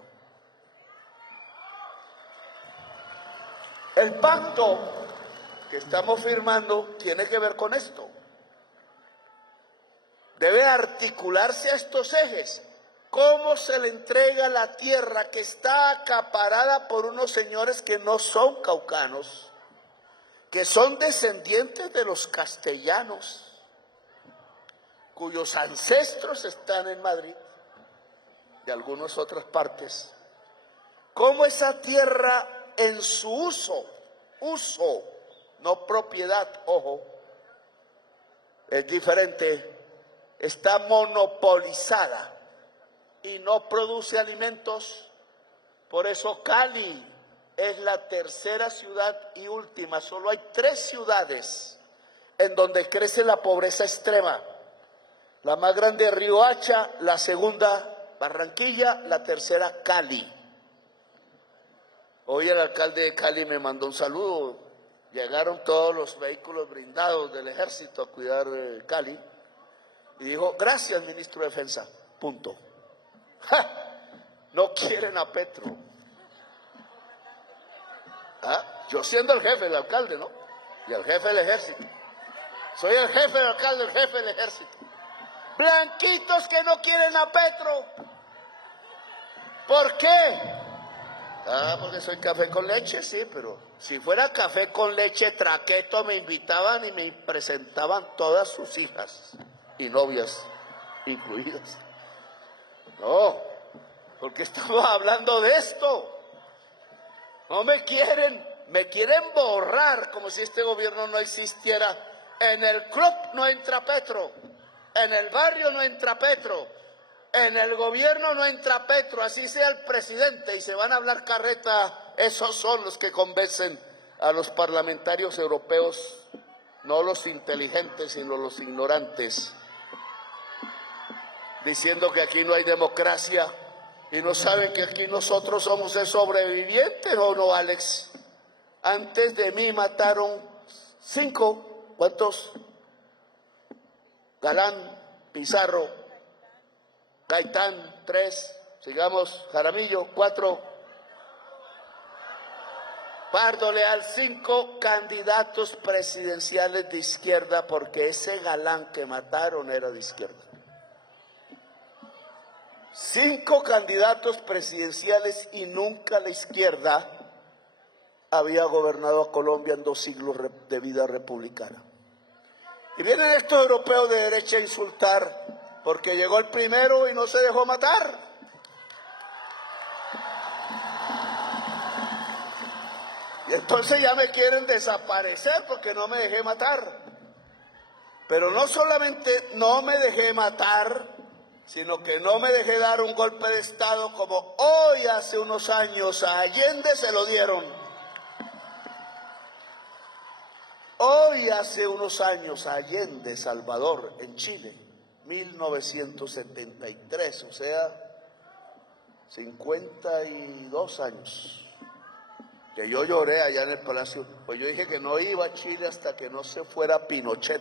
El pacto que estamos firmando tiene que ver con esto. Debe articularse a estos ejes. ¿Cómo se le entrega la tierra que está acaparada por unos señores que no son caucanos, que son descendientes de los castellanos, cuyos ancestros están en Madrid y algunas otras partes? ¿Cómo esa tierra en su uso, no propiedad, ojo, es diferente, está monopolizada y no produce alimentos? Por eso Cali es la tercera ciudad y última. Solo hay 3 ciudades en donde crece la pobreza extrema. La más grande, Riohacha; la segunda, Barranquilla; la tercera, Cali. Hoy el alcalde de Cali me mandó un saludo. Llegaron todos los vehículos blindados del ejército a cuidar Cali. Y dijo: gracias, ministro de Defensa. Punto. ¡Ja! No quieren a Petro. ¿Ah? Yo siendo el jefe, el alcalde, ¿no? Y el jefe del ejército. Soy el jefe del alcalde, el jefe del ejército. Blanquitos que no quieren a Petro. ¿Por qué? Porque soy café con leche, sí, pero si fuera café con leche traqueto me invitaban y me presentaban todas sus hijas y novias incluidas. No, porque estamos hablando de esto. No me quieren borrar como si este gobierno no existiera. En el club no entra Petro, en el barrio no entra Petro, En el gobierno no entra Petro, así sea el presidente, y se van a hablar carreta. Esos son los que convencen a los parlamentarios europeos, no los inteligentes, sino los ignorantes, diciendo que aquí no hay democracia y no saben que aquí nosotros somos el sobreviviente, ¿o no, Alex? Antes de mí mataron 5, ¿cuántos? Galán, Pizarro, Gaitán, 3, sigamos, Jaramillo, 4, Pardo Leal, 5 candidatos presidenciales de izquierda, porque ese Galán que mataron era de izquierda. 5 candidatos presidenciales y nunca la izquierda había gobernado a Colombia en 2 siglos de vida republicana. Y vienen estos europeos de derecha a insultar porque llegó el primero y no se dejó matar. Y entonces ya me quieren desaparecer porque no me dejé matar. Pero no solamente no me dejé matar, sino que no me dejé dar un golpe de Estado como hoy hace unos años a Allende se lo dieron. Hoy hace unos años a Allende, Salvador, en Chile, 1973, o sea, 52 años, que yo lloré allá en el Palacio, pues yo dije que no iba a Chile hasta que no se fuera Pinochet.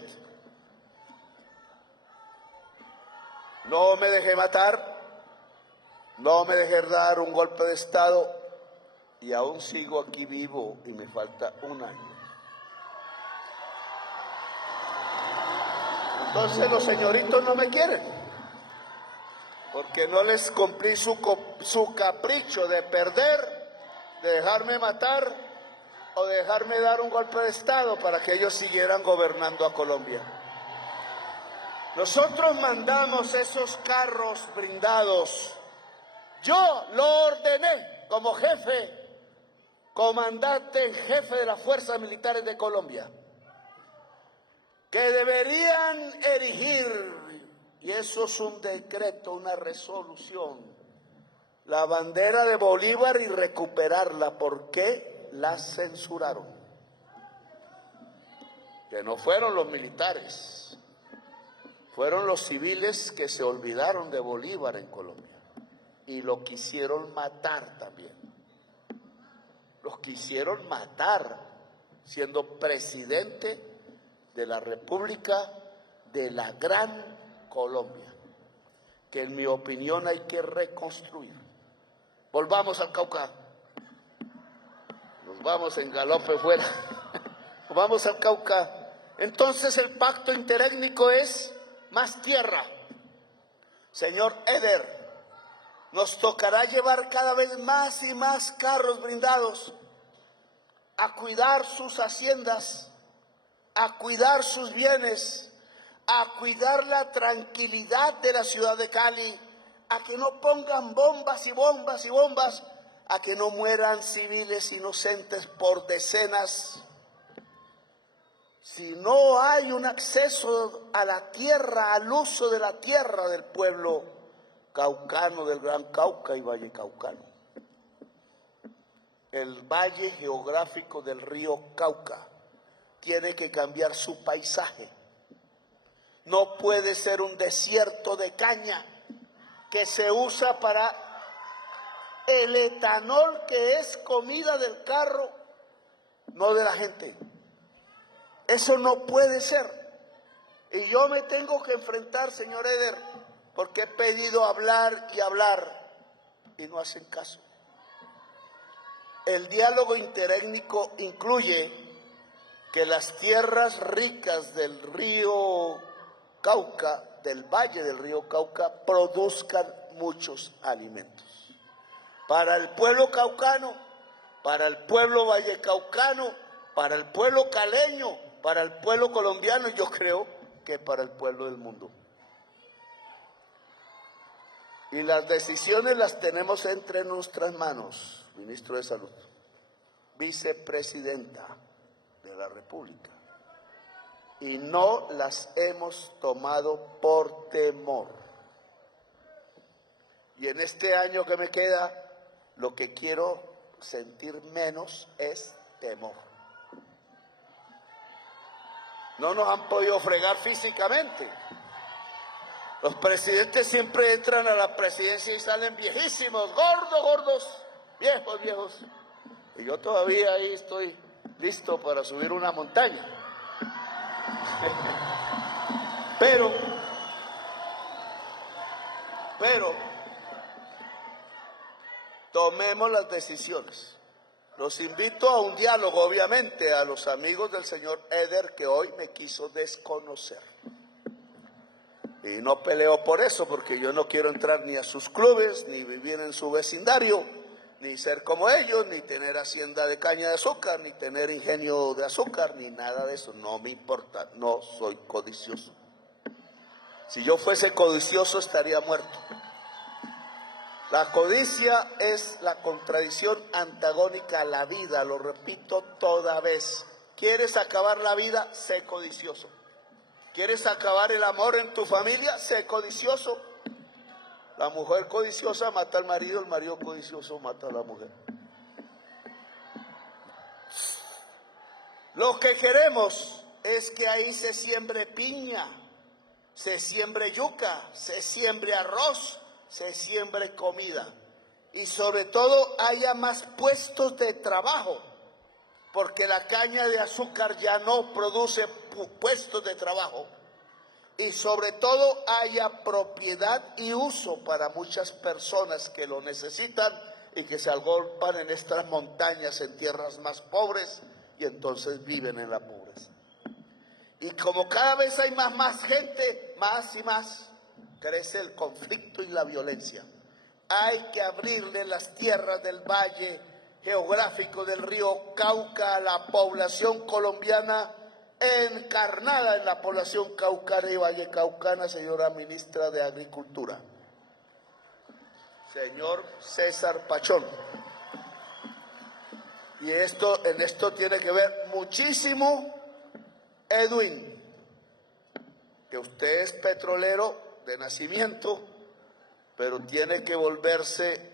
No me dejé matar, no me dejé dar un golpe de Estado y aún sigo aquí vivo y me falta un año. Entonces los señoritos no me quieren, porque no les cumplí su capricho de perder, de dejarme matar o de dejarme dar un golpe de Estado para que ellos siguieran gobernando a Colombia. Nosotros mandamos esos carros blindados. Yo lo ordené como jefe, comandante en jefe de las fuerzas militares de Colombia, que deberían erigir, y eso es un decreto, una resolución, la bandera de Bolívar y recuperarla. ¿Por qué la censuraron? Que no fueron los militares, fueron los civiles que se olvidaron de Bolívar en Colombia y lo quisieron matar también. Los quisieron matar siendo presidente de la República de la Gran Colombia, que en mi opinión hay que reconstruir. Volvamos al Cauca. Nos vamos en galope fuera. Vamos al Cauca. Entonces el pacto interétnico es más tierra. Señor Eder, nos tocará llevar cada vez más y más carros blindados a cuidar sus haciendas, a cuidar sus bienes, a cuidar la tranquilidad de la ciudad de Cali, a que no pongan bombas y bombas y bombas, a que no mueran civiles inocentes por decenas. Si no hay un acceso a la tierra, al uso de la tierra del pueblo caucano, del Gran Cauca y Valle Caucano, el valle geográfico del río Cauca tiene que cambiar su paisaje. No puede ser un desierto de caña que se usa para el etanol, que es comida del carro, no de la gente. Eso no puede ser. Y yo me tengo que enfrentar, señor Eder, porque he pedido hablar y hablar y no hacen caso. El diálogo interétnico incluye que las tierras ricas del río Cauca, del valle del río Cauca, produzcan muchos alimentos. Para el pueblo caucano, para el pueblo vallecaucano, para el pueblo caleño, para el pueblo colombiano y yo creo que para el pueblo del mundo. Y las decisiones las tenemos entre nuestras manos, ministro de Salud, vicepresidenta de la República, y no las hemos tomado por temor. Y en este año que me queda, lo que quiero sentir menos es temor. No nos han podido fregar físicamente. Los presidentes siempre entran a la presidencia y salen viejísimos, gordos, viejos. Y yo todavía ahí estoy listo para subir una montaña. Pero, tomemos las decisiones. Los invito a un diálogo, obviamente, a los amigos del señor Eder, que hoy me quiso desconocer. Y no peleo por eso, porque yo no quiero entrar ni a sus clubes, ni vivir en su vecindario, ni ser como ellos, ni tener hacienda de caña de azúcar, ni tener ingenio de azúcar, ni nada de eso. No me importa, no soy codicioso. Si yo fuese codicioso estaría muerto. La codicia es la contradicción antagónica a la vida, lo repito toda vez. ¿Quieres acabar la vida? Sé codicioso. ¿Quieres acabar el amor en tu familia? Sé codicioso. La mujer codiciosa mata al marido, el marido codicioso mata a la mujer. Lo que queremos es que ahí se siembre piña, se siembre yuca, se siembre arroz, se siembre comida y sobre todo haya más puestos de trabajo, porque la caña de azúcar ya no produce puestos de trabajo, y sobre todo haya propiedad y uso para muchas personas que lo necesitan y que se agolpan en estas montañas en tierras más pobres y entonces viven en la pobreza. Y como cada vez hay más gente, más y más crece el conflicto y la violencia. Hay que abrirle las tierras del valle geográfico del río Cauca a la población colombiana, encarnada en la población caucana y vallecaucana, señora ministra de Agricultura. Señor César Pachón. Y en esto tiene que ver muchísimo Edwin, que usted es petrolero de nacimiento, pero tiene que volverse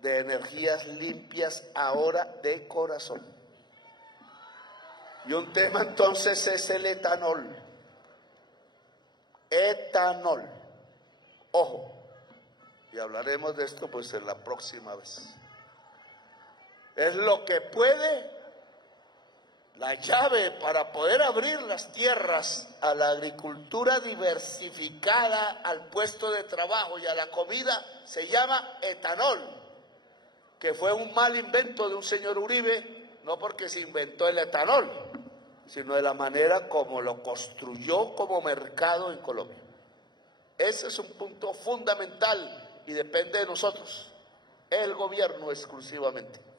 de energías limpias ahora de corazón. Y un tema entonces es el etanol. Etanol. Ojo, y hablaremos de esto pues en la próxima vez. Es lo que puede, la llave para poder abrir las tierras a la agricultura diversificada, al puesto de trabajo y a la comida, se llama etanol, que fue un mal invento de un señor Uribe, no porque se inventó el etanol, sino de la manera como lo construyó como mercado en Colombia. Ese es un punto fundamental y depende de nosotros, el gobierno exclusivamente.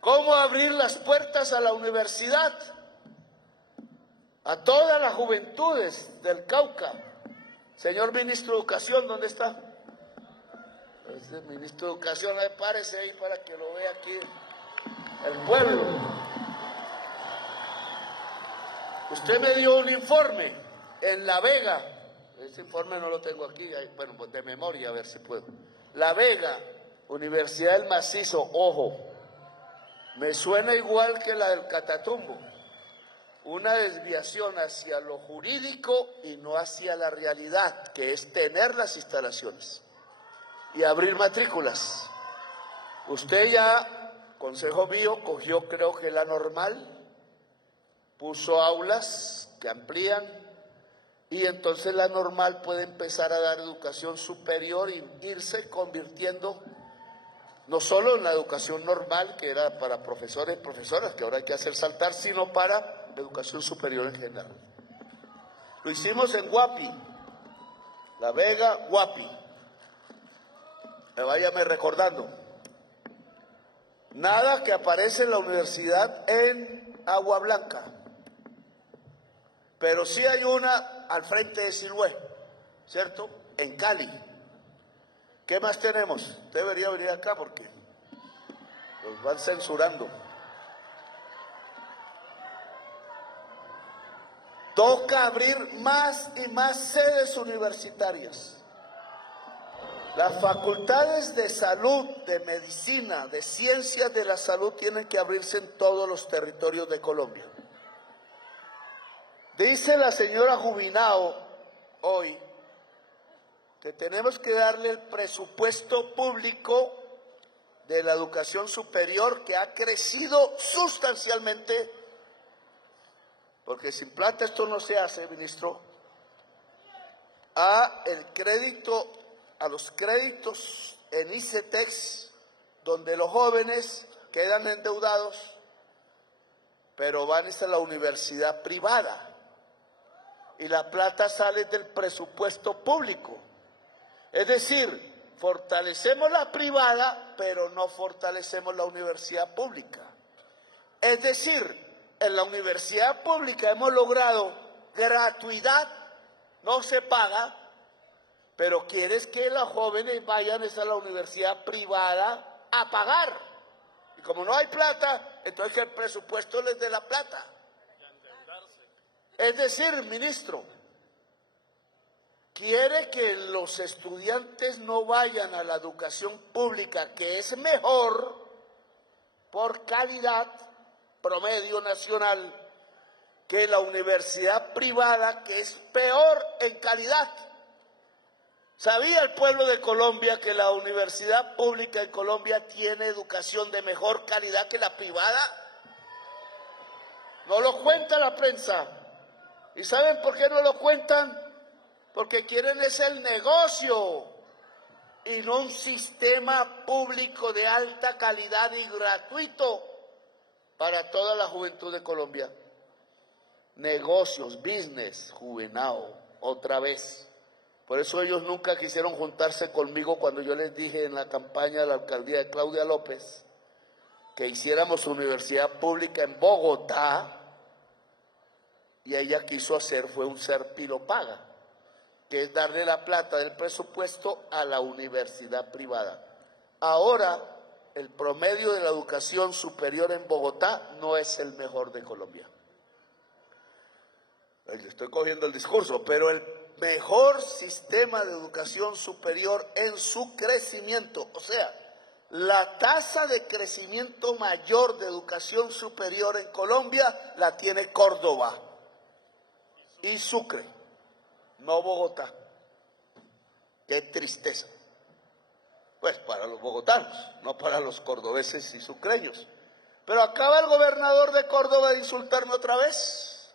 ¿Cómo abrir las puertas a la universidad? A todas las juventudes del Cauca. Señor ministro de Educación, ¿dónde está? El ministro de Educación, párese ahí para que lo vea aquí el pueblo. Usted me dio un informe en La Vega. Ese informe no lo tengo aquí, bueno, pues de memoria, a ver si puedo. La Vega, Universidad del Macizo, ojo. Me suena igual que la del Catatumbo, una desviación hacia lo jurídico y no hacia la realidad, que es tener las instalaciones y abrir matrículas. Usted ya, consejo mío, cogió creo que la normal, puso aulas que amplían y entonces la normal puede empezar a dar educación superior e irse convirtiendo no solo en la educación normal, que era para profesores y profesoras, que ahora hay que hacer saltar, sino para educación superior en general. Lo hicimos en Guapi, La Vega, Guapi. Váyame recordando. Nada que aparece en la universidad en Agua Blanca, pero sí hay una al frente de Siloé, ¿cierto? En Cali. ¿Qué más tenemos? Usted debería venir acá porque los van censurando. Toca abrir más y más sedes universitarias. Las facultades de salud, de medicina, de ciencias de la salud tienen que abrirse en todos los territorios de Colombia. Dice la señora Jubinao hoy que tenemos que darle el presupuesto público de la educación superior, que ha crecido sustancialmente, porque sin plata esto no se hace, ministro, a los créditos en ICETEX, donde los jóvenes quedan endeudados, pero van a la universidad privada y la plata sale del presupuesto público. Es decir, fortalecemos la privada, pero no fortalecemos la universidad pública. Es decir, en la universidad pública hemos logrado gratuidad, no se paga, pero quieres que los jóvenes vayan a la universidad privada a pagar. Y como no hay plata, entonces que el presupuesto les dé la plata. Es decir, ministro, quiere que los estudiantes no vayan a la educación pública, que es mejor por calidad, promedio nacional, que la universidad privada, que es peor en calidad. ¿Sabía el pueblo de Colombia que la universidad pública en Colombia tiene educación de mejor calidad que la privada? No lo cuenta la prensa. ¿Y saben por qué no lo cuentan? Porque quieren es el negocio y no un sistema público de alta calidad y gratuito para toda la juventud de Colombia. Negocios, business, Jubinao, otra vez. Por eso ellos nunca quisieron juntarse conmigo cuando yo les dije en la campaña de la alcaldía de Claudia López que hiciéramos universidad pública en Bogotá, y ella quiso hacer fue un Serpilo Paga, que es darle la plata del presupuesto a la universidad privada. Ahora, el promedio de la educación superior en Bogotá no es el mejor de Colombia. Le estoy cogiendo el discurso, pero el mejor sistema de educación superior en su crecimiento, o sea, la tasa de crecimiento mayor de educación superior en Colombia la tiene Córdoba y Sucre, no Bogotá. Qué tristeza. Pues para los bogotanos, no para los cordobeses y sucreños. Pero acaba el gobernador de Córdoba de insultarme otra vez.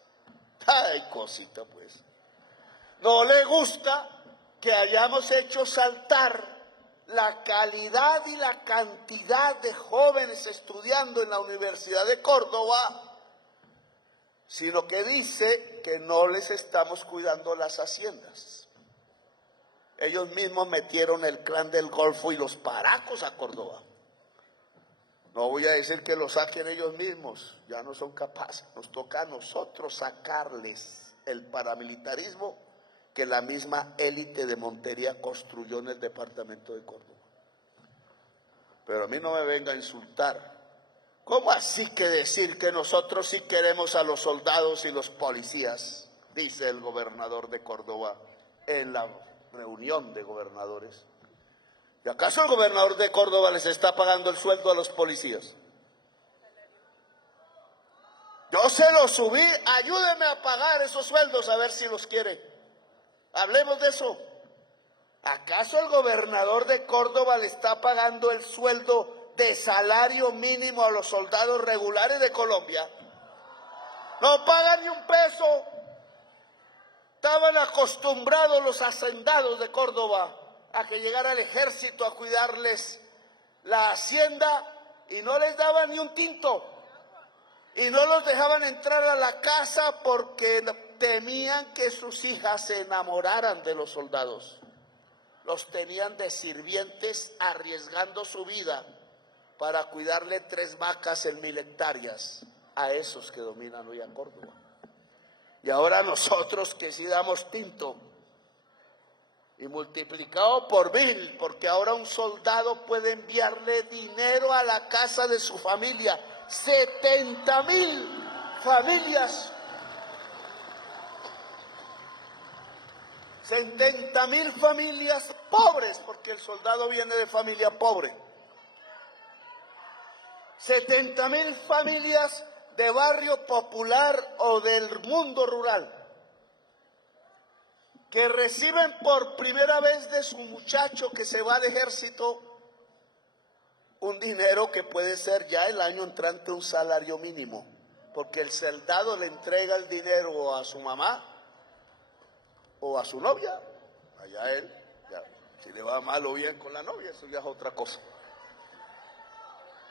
Ay, cosita pues. No le gusta que hayamos hecho saltar la calidad y la cantidad de jóvenes estudiando en la Universidad de Córdoba, sino que dice que no les estamos cuidando las haciendas. Ellos mismos metieron el clan del Golfo y los paracos a Córdoba. No voy a decir que lo saquen ellos mismos, ya no son capaces. Nos toca a nosotros sacarles el paramilitarismo que la misma élite de Montería construyó en el departamento de Córdoba. Pero a mí no me venga a insultar. ¿Cómo así que decir que nosotros sí queremos a los soldados y los policías? Dice el gobernador de Córdoba en la reunión de gobernadores. ¿Y acaso el gobernador de Córdoba les está pagando el sueldo a los policías? Yo se los subí, ayúdeme a pagar esos sueldos a ver si los quiere. Hablemos de eso. ¿Acaso el gobernador de Córdoba le está pagando el sueldo de salario mínimo a los soldados regulares de Colombia? No pagan ni un peso. Estaban acostumbrados los hacendados de Córdoba a que llegara el ejército a cuidarles la hacienda y no les daban ni un tinto. Y no los dejaban entrar a la casa porque temían que sus hijas se enamoraran de los soldados. Los tenían de sirvientes arriesgando su vida para cuidarle 3 vacas en 1000 hectáreas a esos que dominan hoy a Córdoba. Y ahora nosotros que sí damos tinto y multiplicado por 1000, porque ahora un soldado puede enviarle dinero a la casa de su familia. 70.000 familias. 70.000 familias pobres, porque el soldado viene de familia pobre. 70.000 familias de barrio popular o del mundo rural, que reciben por primera vez de su muchacho que se va al ejército un dinero que puede ser ya el año entrante un salario mínimo, porque el soldado le entrega el dinero a su mamá o a su novia, allá él, ya, si le va mal o bien con la novia, eso ya es otra cosa.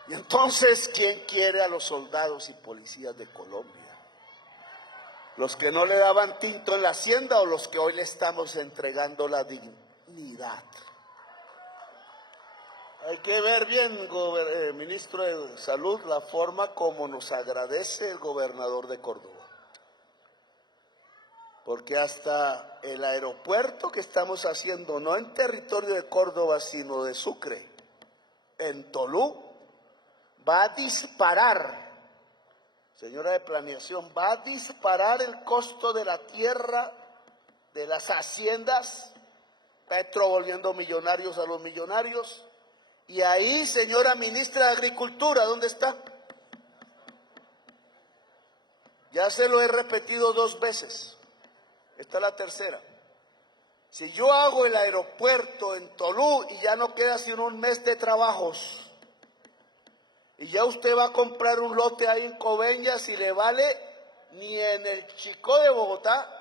Y entonces, ¿quién quiere a los soldados y policías de Colombia? ¿Los que no le daban tinto en la hacienda o los que hoy le estamos entregando la dignidad? Hay que ver bien, ministro de Salud, la forma como nos agradece el gobernador de Córdoba. Porque hasta el aeropuerto que estamos haciendo, no en territorio de Córdoba, sino de Sucre, en Tolú, va a disparar, señora de Planeación, va a disparar el costo de la tierra, de las haciendas, Petro volviendo millonarios a los millonarios. Y ahí, señora ministra de Agricultura, ¿dónde está? Ya se lo he repetido 2 veces, esta es la tercera. Si yo hago el aeropuerto en Tolú y ya no queda sino un mes de trabajos, y ya usted va a comprar un lote ahí en Coveñas y le vale ni en el Chicó de Bogotá,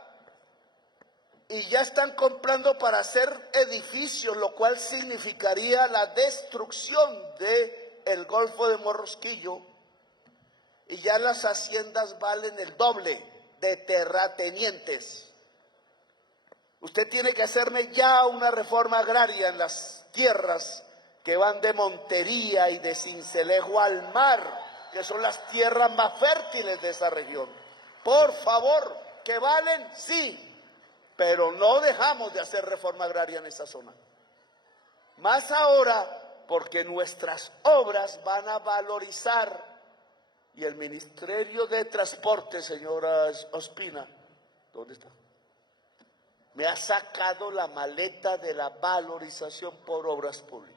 y ya están comprando para hacer edificios, lo cual significaría la destrucción del Golfo de Morrosquillo, y ya las haciendas valen el doble de terratenientes. Usted tiene que hacerme ya una reforma agraria en las tierras que van de Montería y de Sincelejo al mar, que son las tierras más fértiles de esa región. Por favor, ¿que valen? Sí, pero no dejamos de hacer reforma agraria en esa zona. Más ahora, porque nuestras obras van a valorizar, y el Ministerio de Transporte, señora Ospina, ¿dónde está? Me ha sacado la maleta de la valorización por obras públicas.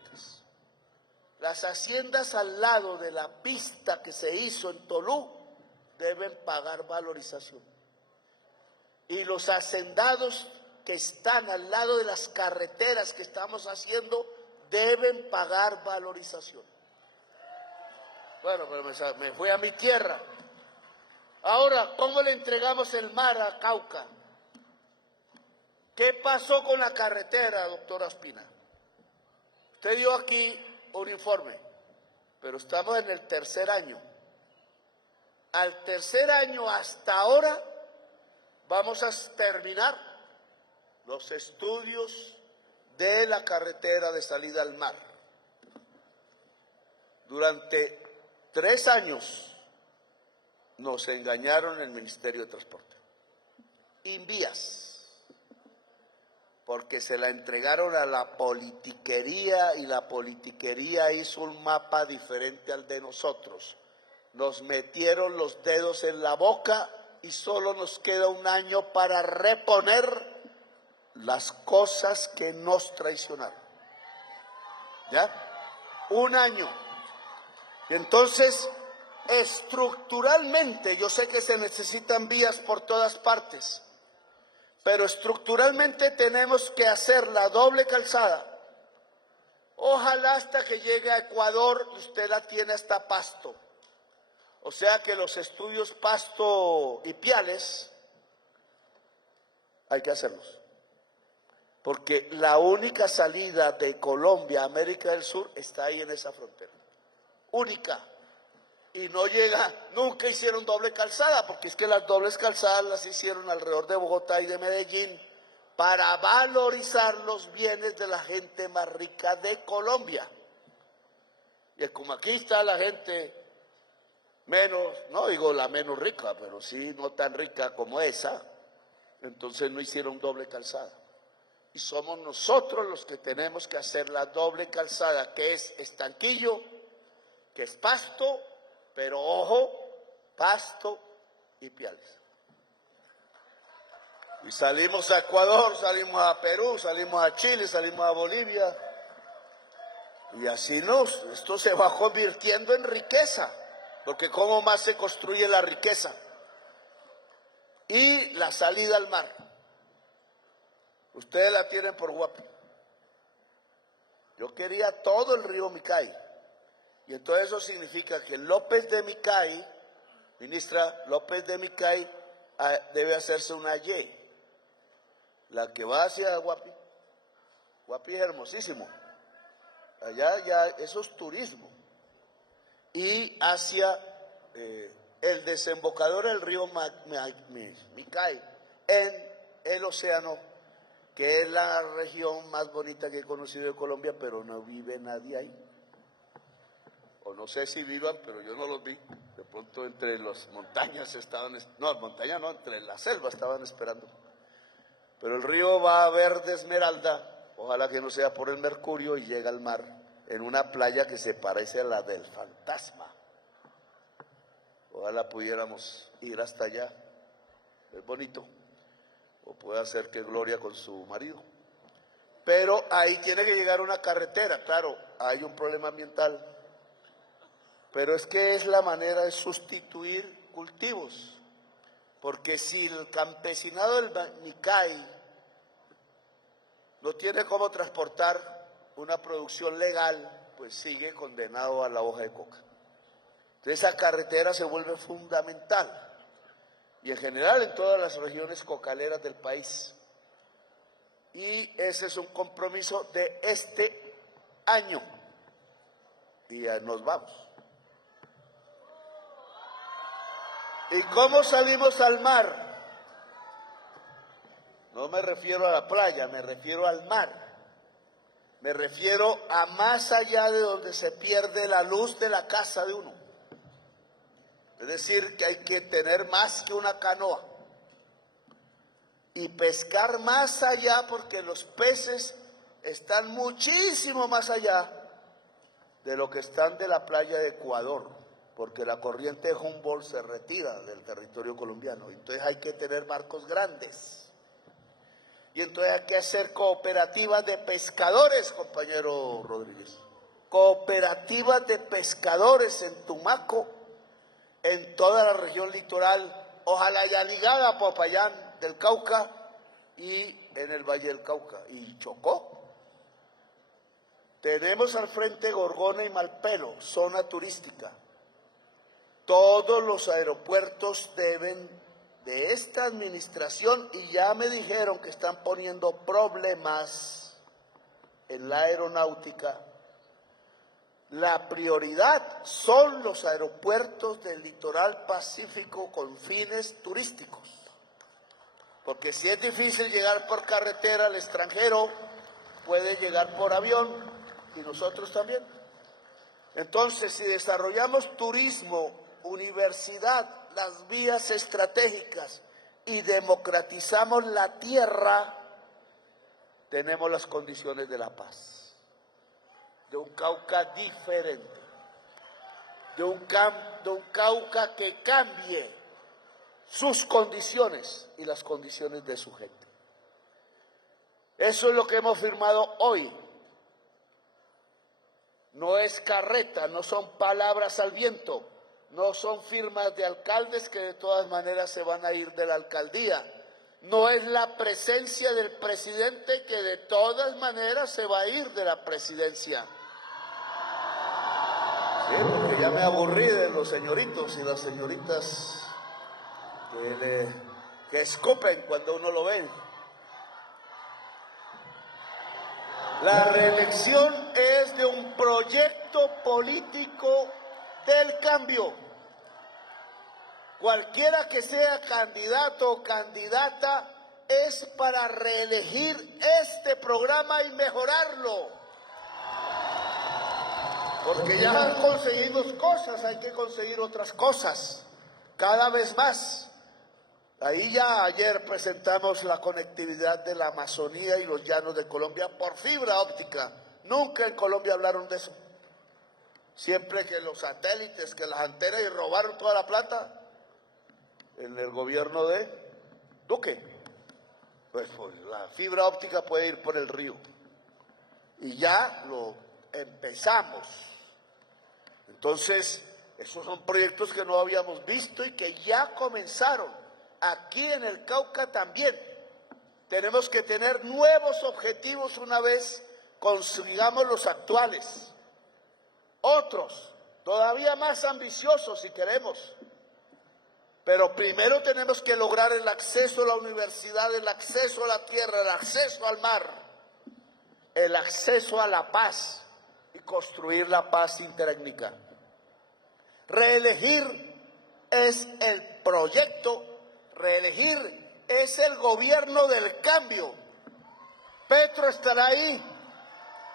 Las haciendas al lado de la pista que se hizo en Tolú deben pagar valorización. Y los hacendados que están al lado de las carreteras que estamos haciendo deben pagar valorización. Bueno, pero me fui a mi tierra. Ahora, ¿cómo le entregamos el mar a Cauca? ¿Qué pasó con la carretera, doctora Ospina? Usted dio aquí un informe, pero estamos en el 3er año. Al 3er año hasta ahora vamos a terminar los estudios de la carretera de salida al mar. Durante 3 años nos engañaron en el Ministerio de Transporte. Invías. Porque se la entregaron a la politiquería y la politiquería hizo un mapa diferente al de nosotros. Nos metieron los dedos en la boca y solo nos queda un año para reponer las cosas que nos traicionaron. ¿Ya? Un año. Y entonces, estructuralmente, yo sé que se necesitan vías por todas partes, pero estructuralmente tenemos que hacer la doble calzada. Ojalá hasta que llegue a Ecuador, usted la tiene hasta Pasto. O sea que los estudios Pasto y Piales hay que hacerlos. Porque la única salida de Colombia a América del Sur está ahí en esa frontera. Única. Y no llega, nunca hicieron doble calzada, porque es que las dobles calzadas las hicieron alrededor de Bogotá y de Medellín para valorizar los bienes de la gente más rica de Colombia. Y como aquí está la gente menos, no digo la menos rica, pero sí no tan rica como esa, entonces no hicieron doble calzada. Y somos nosotros los que tenemos que hacer la doble calzada, que es Estanquillo, que es Pasto, pero ojo, Pasto y Piales. Y salimos a Ecuador, salimos a Perú, salimos a Chile, salimos a Bolivia. Y así esto se va convirtiendo en riqueza, porque ¿cómo más se construye la riqueza? Y la salida al mar. Ustedes la tienen por Guapi. Yo quería todo el río Micay. Y entonces eso significa que López de Micay, ministra, López de Micay debe hacerse una Y. La que va hacia Guapi. Guapi es hermosísimo. Allá ya eso es turismo. Y hacia el desembocador del río Micay en el océano, que es la región más bonita que he conocido de Colombia, pero no vive nadie ahí. O no sé si vivan, pero yo no los vi. De pronto entre las montañas estaban, no, montaña no, entre la selva estaban esperando. Pero el río va verde esmeralda, ojalá que no sea por el mercurio, y llega al mar en una playa que se parece a la del Fantasma. Ojalá pudiéramos ir hasta allá, es bonito. O puede ser que Gloria con su marido. Pero ahí tiene que llegar una carretera, claro, hay un problema ambiental. Pero es que es la manera de sustituir cultivos. Porque si el campesinado del Micay no tiene cómo transportar una producción legal, pues sigue condenado a la hoja de coca. Entonces esa carretera se vuelve fundamental. Y en general en todas las regiones cocaleras del país. Y ese es un compromiso de este año. Y ya nos vamos. ¿Y cómo salimos al mar? No me refiero a la playa, me refiero al mar. Me refiero a más allá de donde se pierde la luz de la casa de uno. Es decir, que hay que tener más que una canoa. Y pescar más allá, porque los peces están muchísimo más allá de lo que están de la playa de Ecuador. Porque la corriente de Humboldt se retira del territorio colombiano. Entonces hay que tener barcos grandes. Y entonces hay que hacer cooperativas de pescadores, compañero Rodríguez. Cooperativas de pescadores en Tumaco, en toda la región litoral, ojalá ya ligada a Popayán del Cauca y en el Valle del Cauca. Y Chocó. Tenemos al frente Gorgona y Malpelo, zona turística. Todos los aeropuertos deben de esta administración, y ya me dijeron que están poniendo problemas en la aeronáutica. La prioridad son los aeropuertos del litoral pacífico con fines turísticos. Porque si es difícil llegar por carretera al extranjero, puede llegar por avión, y nosotros también. Entonces, si desarrollamos turismo, universidad, las vías estratégicas y democratizamos la tierra, tenemos las condiciones de la paz, de un Cauca diferente, de un Cauca que cambie sus condiciones y las condiciones de su gente. Eso es lo que hemos firmado hoy. No es carreta, no son palabras al viento. No son firmas de alcaldes que de todas maneras se van a ir de la alcaldía. No es la presencia del presidente que de todas maneras se va a ir de la presidencia. Sí, porque ya me aburrí de los señoritos y las señoritas que escupen cuando uno lo ve. La reelección es de un proyecto político del cambio. Cualquiera que sea candidato o candidata es para reelegir este programa y mejorarlo. Porque ya han conseguido cosas, hay que conseguir otras cosas, cada vez más. Ahí ya ayer presentamos la conectividad de la Amazonía y los llanos de Colombia por fibra óptica. Nunca en Colombia hablaron de eso. Siempre que los satélites, que las antenas, y robaron toda la plata en el gobierno de Duque. pues la fibra óptica puede ir por el río. Y ya lo empezamos. Entonces, esos son proyectos que no habíamos visto y que ya comenzaron. Aquí en el Cauca también. Tenemos que tener nuevos objetivos una vez consigamos los actuales. Otros, todavía más ambiciosos si queremos. Pero primero tenemos que lograr el acceso a la universidad, el acceso a la tierra, el acceso al mar, el acceso a la paz y construir la paz interétnica. Reelegir es el proyecto, reelegir es el gobierno del cambio. Petro estará ahí.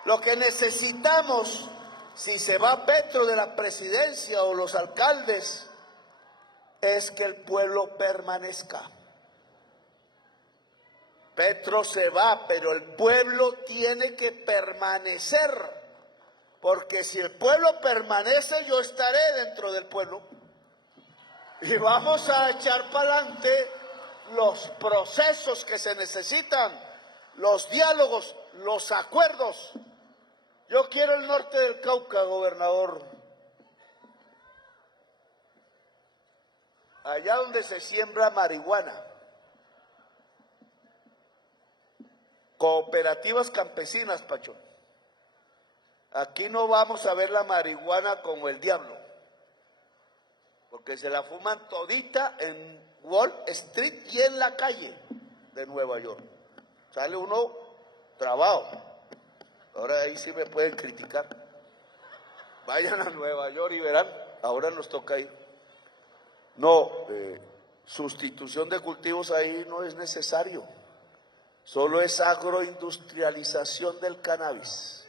Lo que necesitamos, si se va Petro de la presidencia o los alcaldes, es que el pueblo permanezca. Petro se va, pero el pueblo tiene que permanecer, porque si el pueblo permanece, yo estaré dentro del pueblo. Y vamos a echar para adelante los procesos que se necesitan, los diálogos, los acuerdos. Yo quiero el norte del Cauca, gobernador. Allá donde se siembra marihuana, cooperativas campesinas, Pacho. Aquí no vamos a ver la marihuana como el diablo, porque se la fuman todita en Wall Street y en la calle de Nueva York. Sale uno trabado. Ahora ahí sí me pueden criticar. Vayan a Nueva York y verán, ahora nos toca ir. No, sustitución de cultivos ahí no es necesario. Solo es agroindustrialización del cannabis.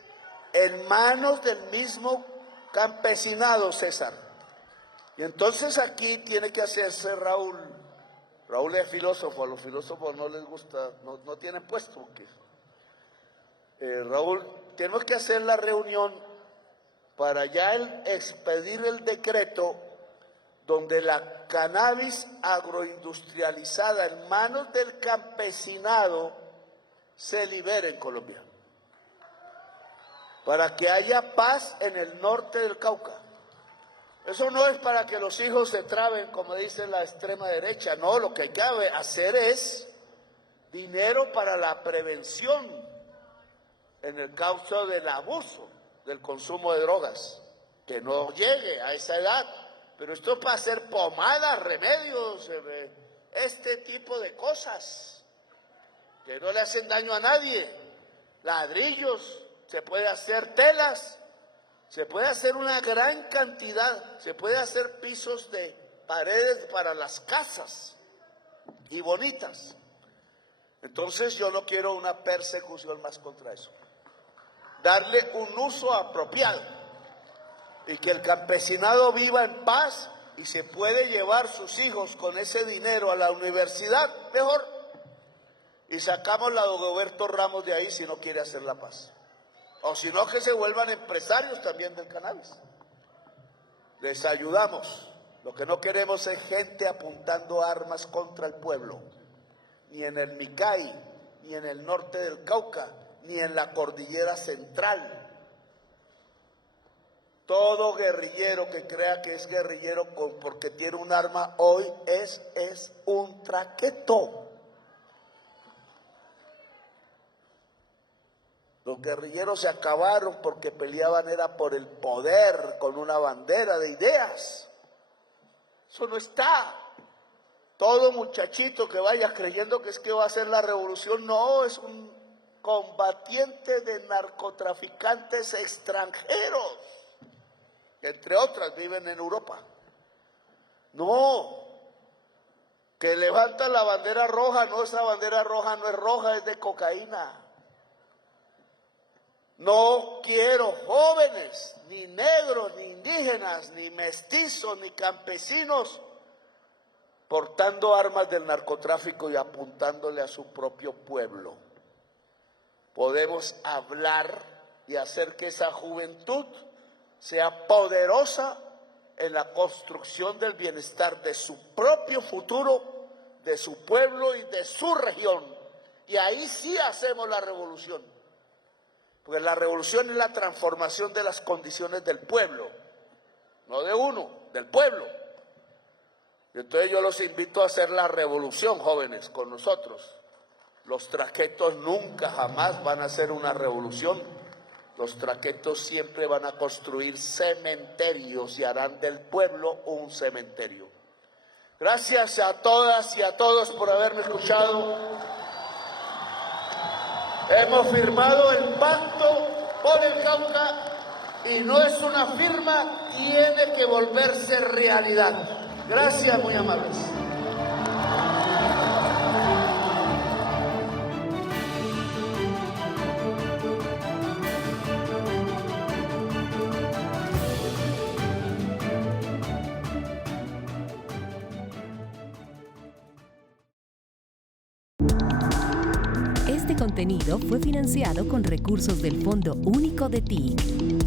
En manos del mismo campesinado, César. Y entonces aquí tiene que hacerse Raúl. Raúl es filósofo, a los filósofos no les gusta, no tienen puesto. Raúl, tenemos que hacer la reunión para ya expedir el decreto donde la cannabis agroindustrializada en manos del campesinado se libere en Colombia, para que haya paz en el norte del Cauca. Eso no es para que los hijos se traben, como dice la extrema derecha, no, lo que hay que hacer es dinero para la prevención en el caso del abuso del consumo de drogas, que no llegue a esa edad. Pero esto es para hacer pomadas, remedios, este tipo de cosas que no le hacen daño a nadie. Ladrillos, se puede hacer telas, se puede hacer una gran cantidad, se puede hacer pisos de paredes para las casas y bonitas. Entonces yo no quiero una persecución más contra eso. Darle un uso apropiado. Y que el campesinado viva en paz y se puede llevar sus hijos con ese dinero a la universidad, mejor. Y sacamos la Dagoberto Ramos de ahí si no quiere hacer la paz. O si no, que se vuelvan empresarios también del cannabis. Les ayudamos. Lo que no queremos es gente apuntando armas contra el pueblo. Ni en el Micay, ni en el norte del Cauca, ni en la cordillera central. Todo guerrillero que crea que es guerrillero porque tiene un arma hoy es un traqueto. Los guerrilleros se acabaron porque peleaban era por el poder, con una bandera de ideas. Eso no está. Todo muchachito que vaya creyendo que es que va a hacer la revolución, no, es un combatiente de narcotraficantes extranjeros, que entre otras viven en Europa. No, que levanta la bandera roja, no, esa bandera roja no es roja, es de cocaína. No quiero jóvenes, ni negros, ni indígenas, ni mestizos, ni campesinos portando armas del narcotráfico y apuntándole a su propio pueblo. Podemos hablar y hacer que esa juventud sea poderosa en la construcción del bienestar de su propio futuro, de su pueblo y de su región, Y ahí sí hacemos la revolución. Porque la revolución es la transformación de las condiciones del pueblo, no de uno, del pueblo. Y entonces yo los invito a hacer la revolución, jóvenes, con nosotros. Los traquetos nunca, jamás van a hacer una revolución. Los traquetos siempre van a construir cementerios y harán del pueblo un cementerio. Gracias a todas y a todos por haberme escuchado. Hemos firmado el pacto por el Cauca y no es una firma, tiene que volverse realidad. Gracias, muy amables. Este contenido fue financiado con recursos del Fondo Único de TIC.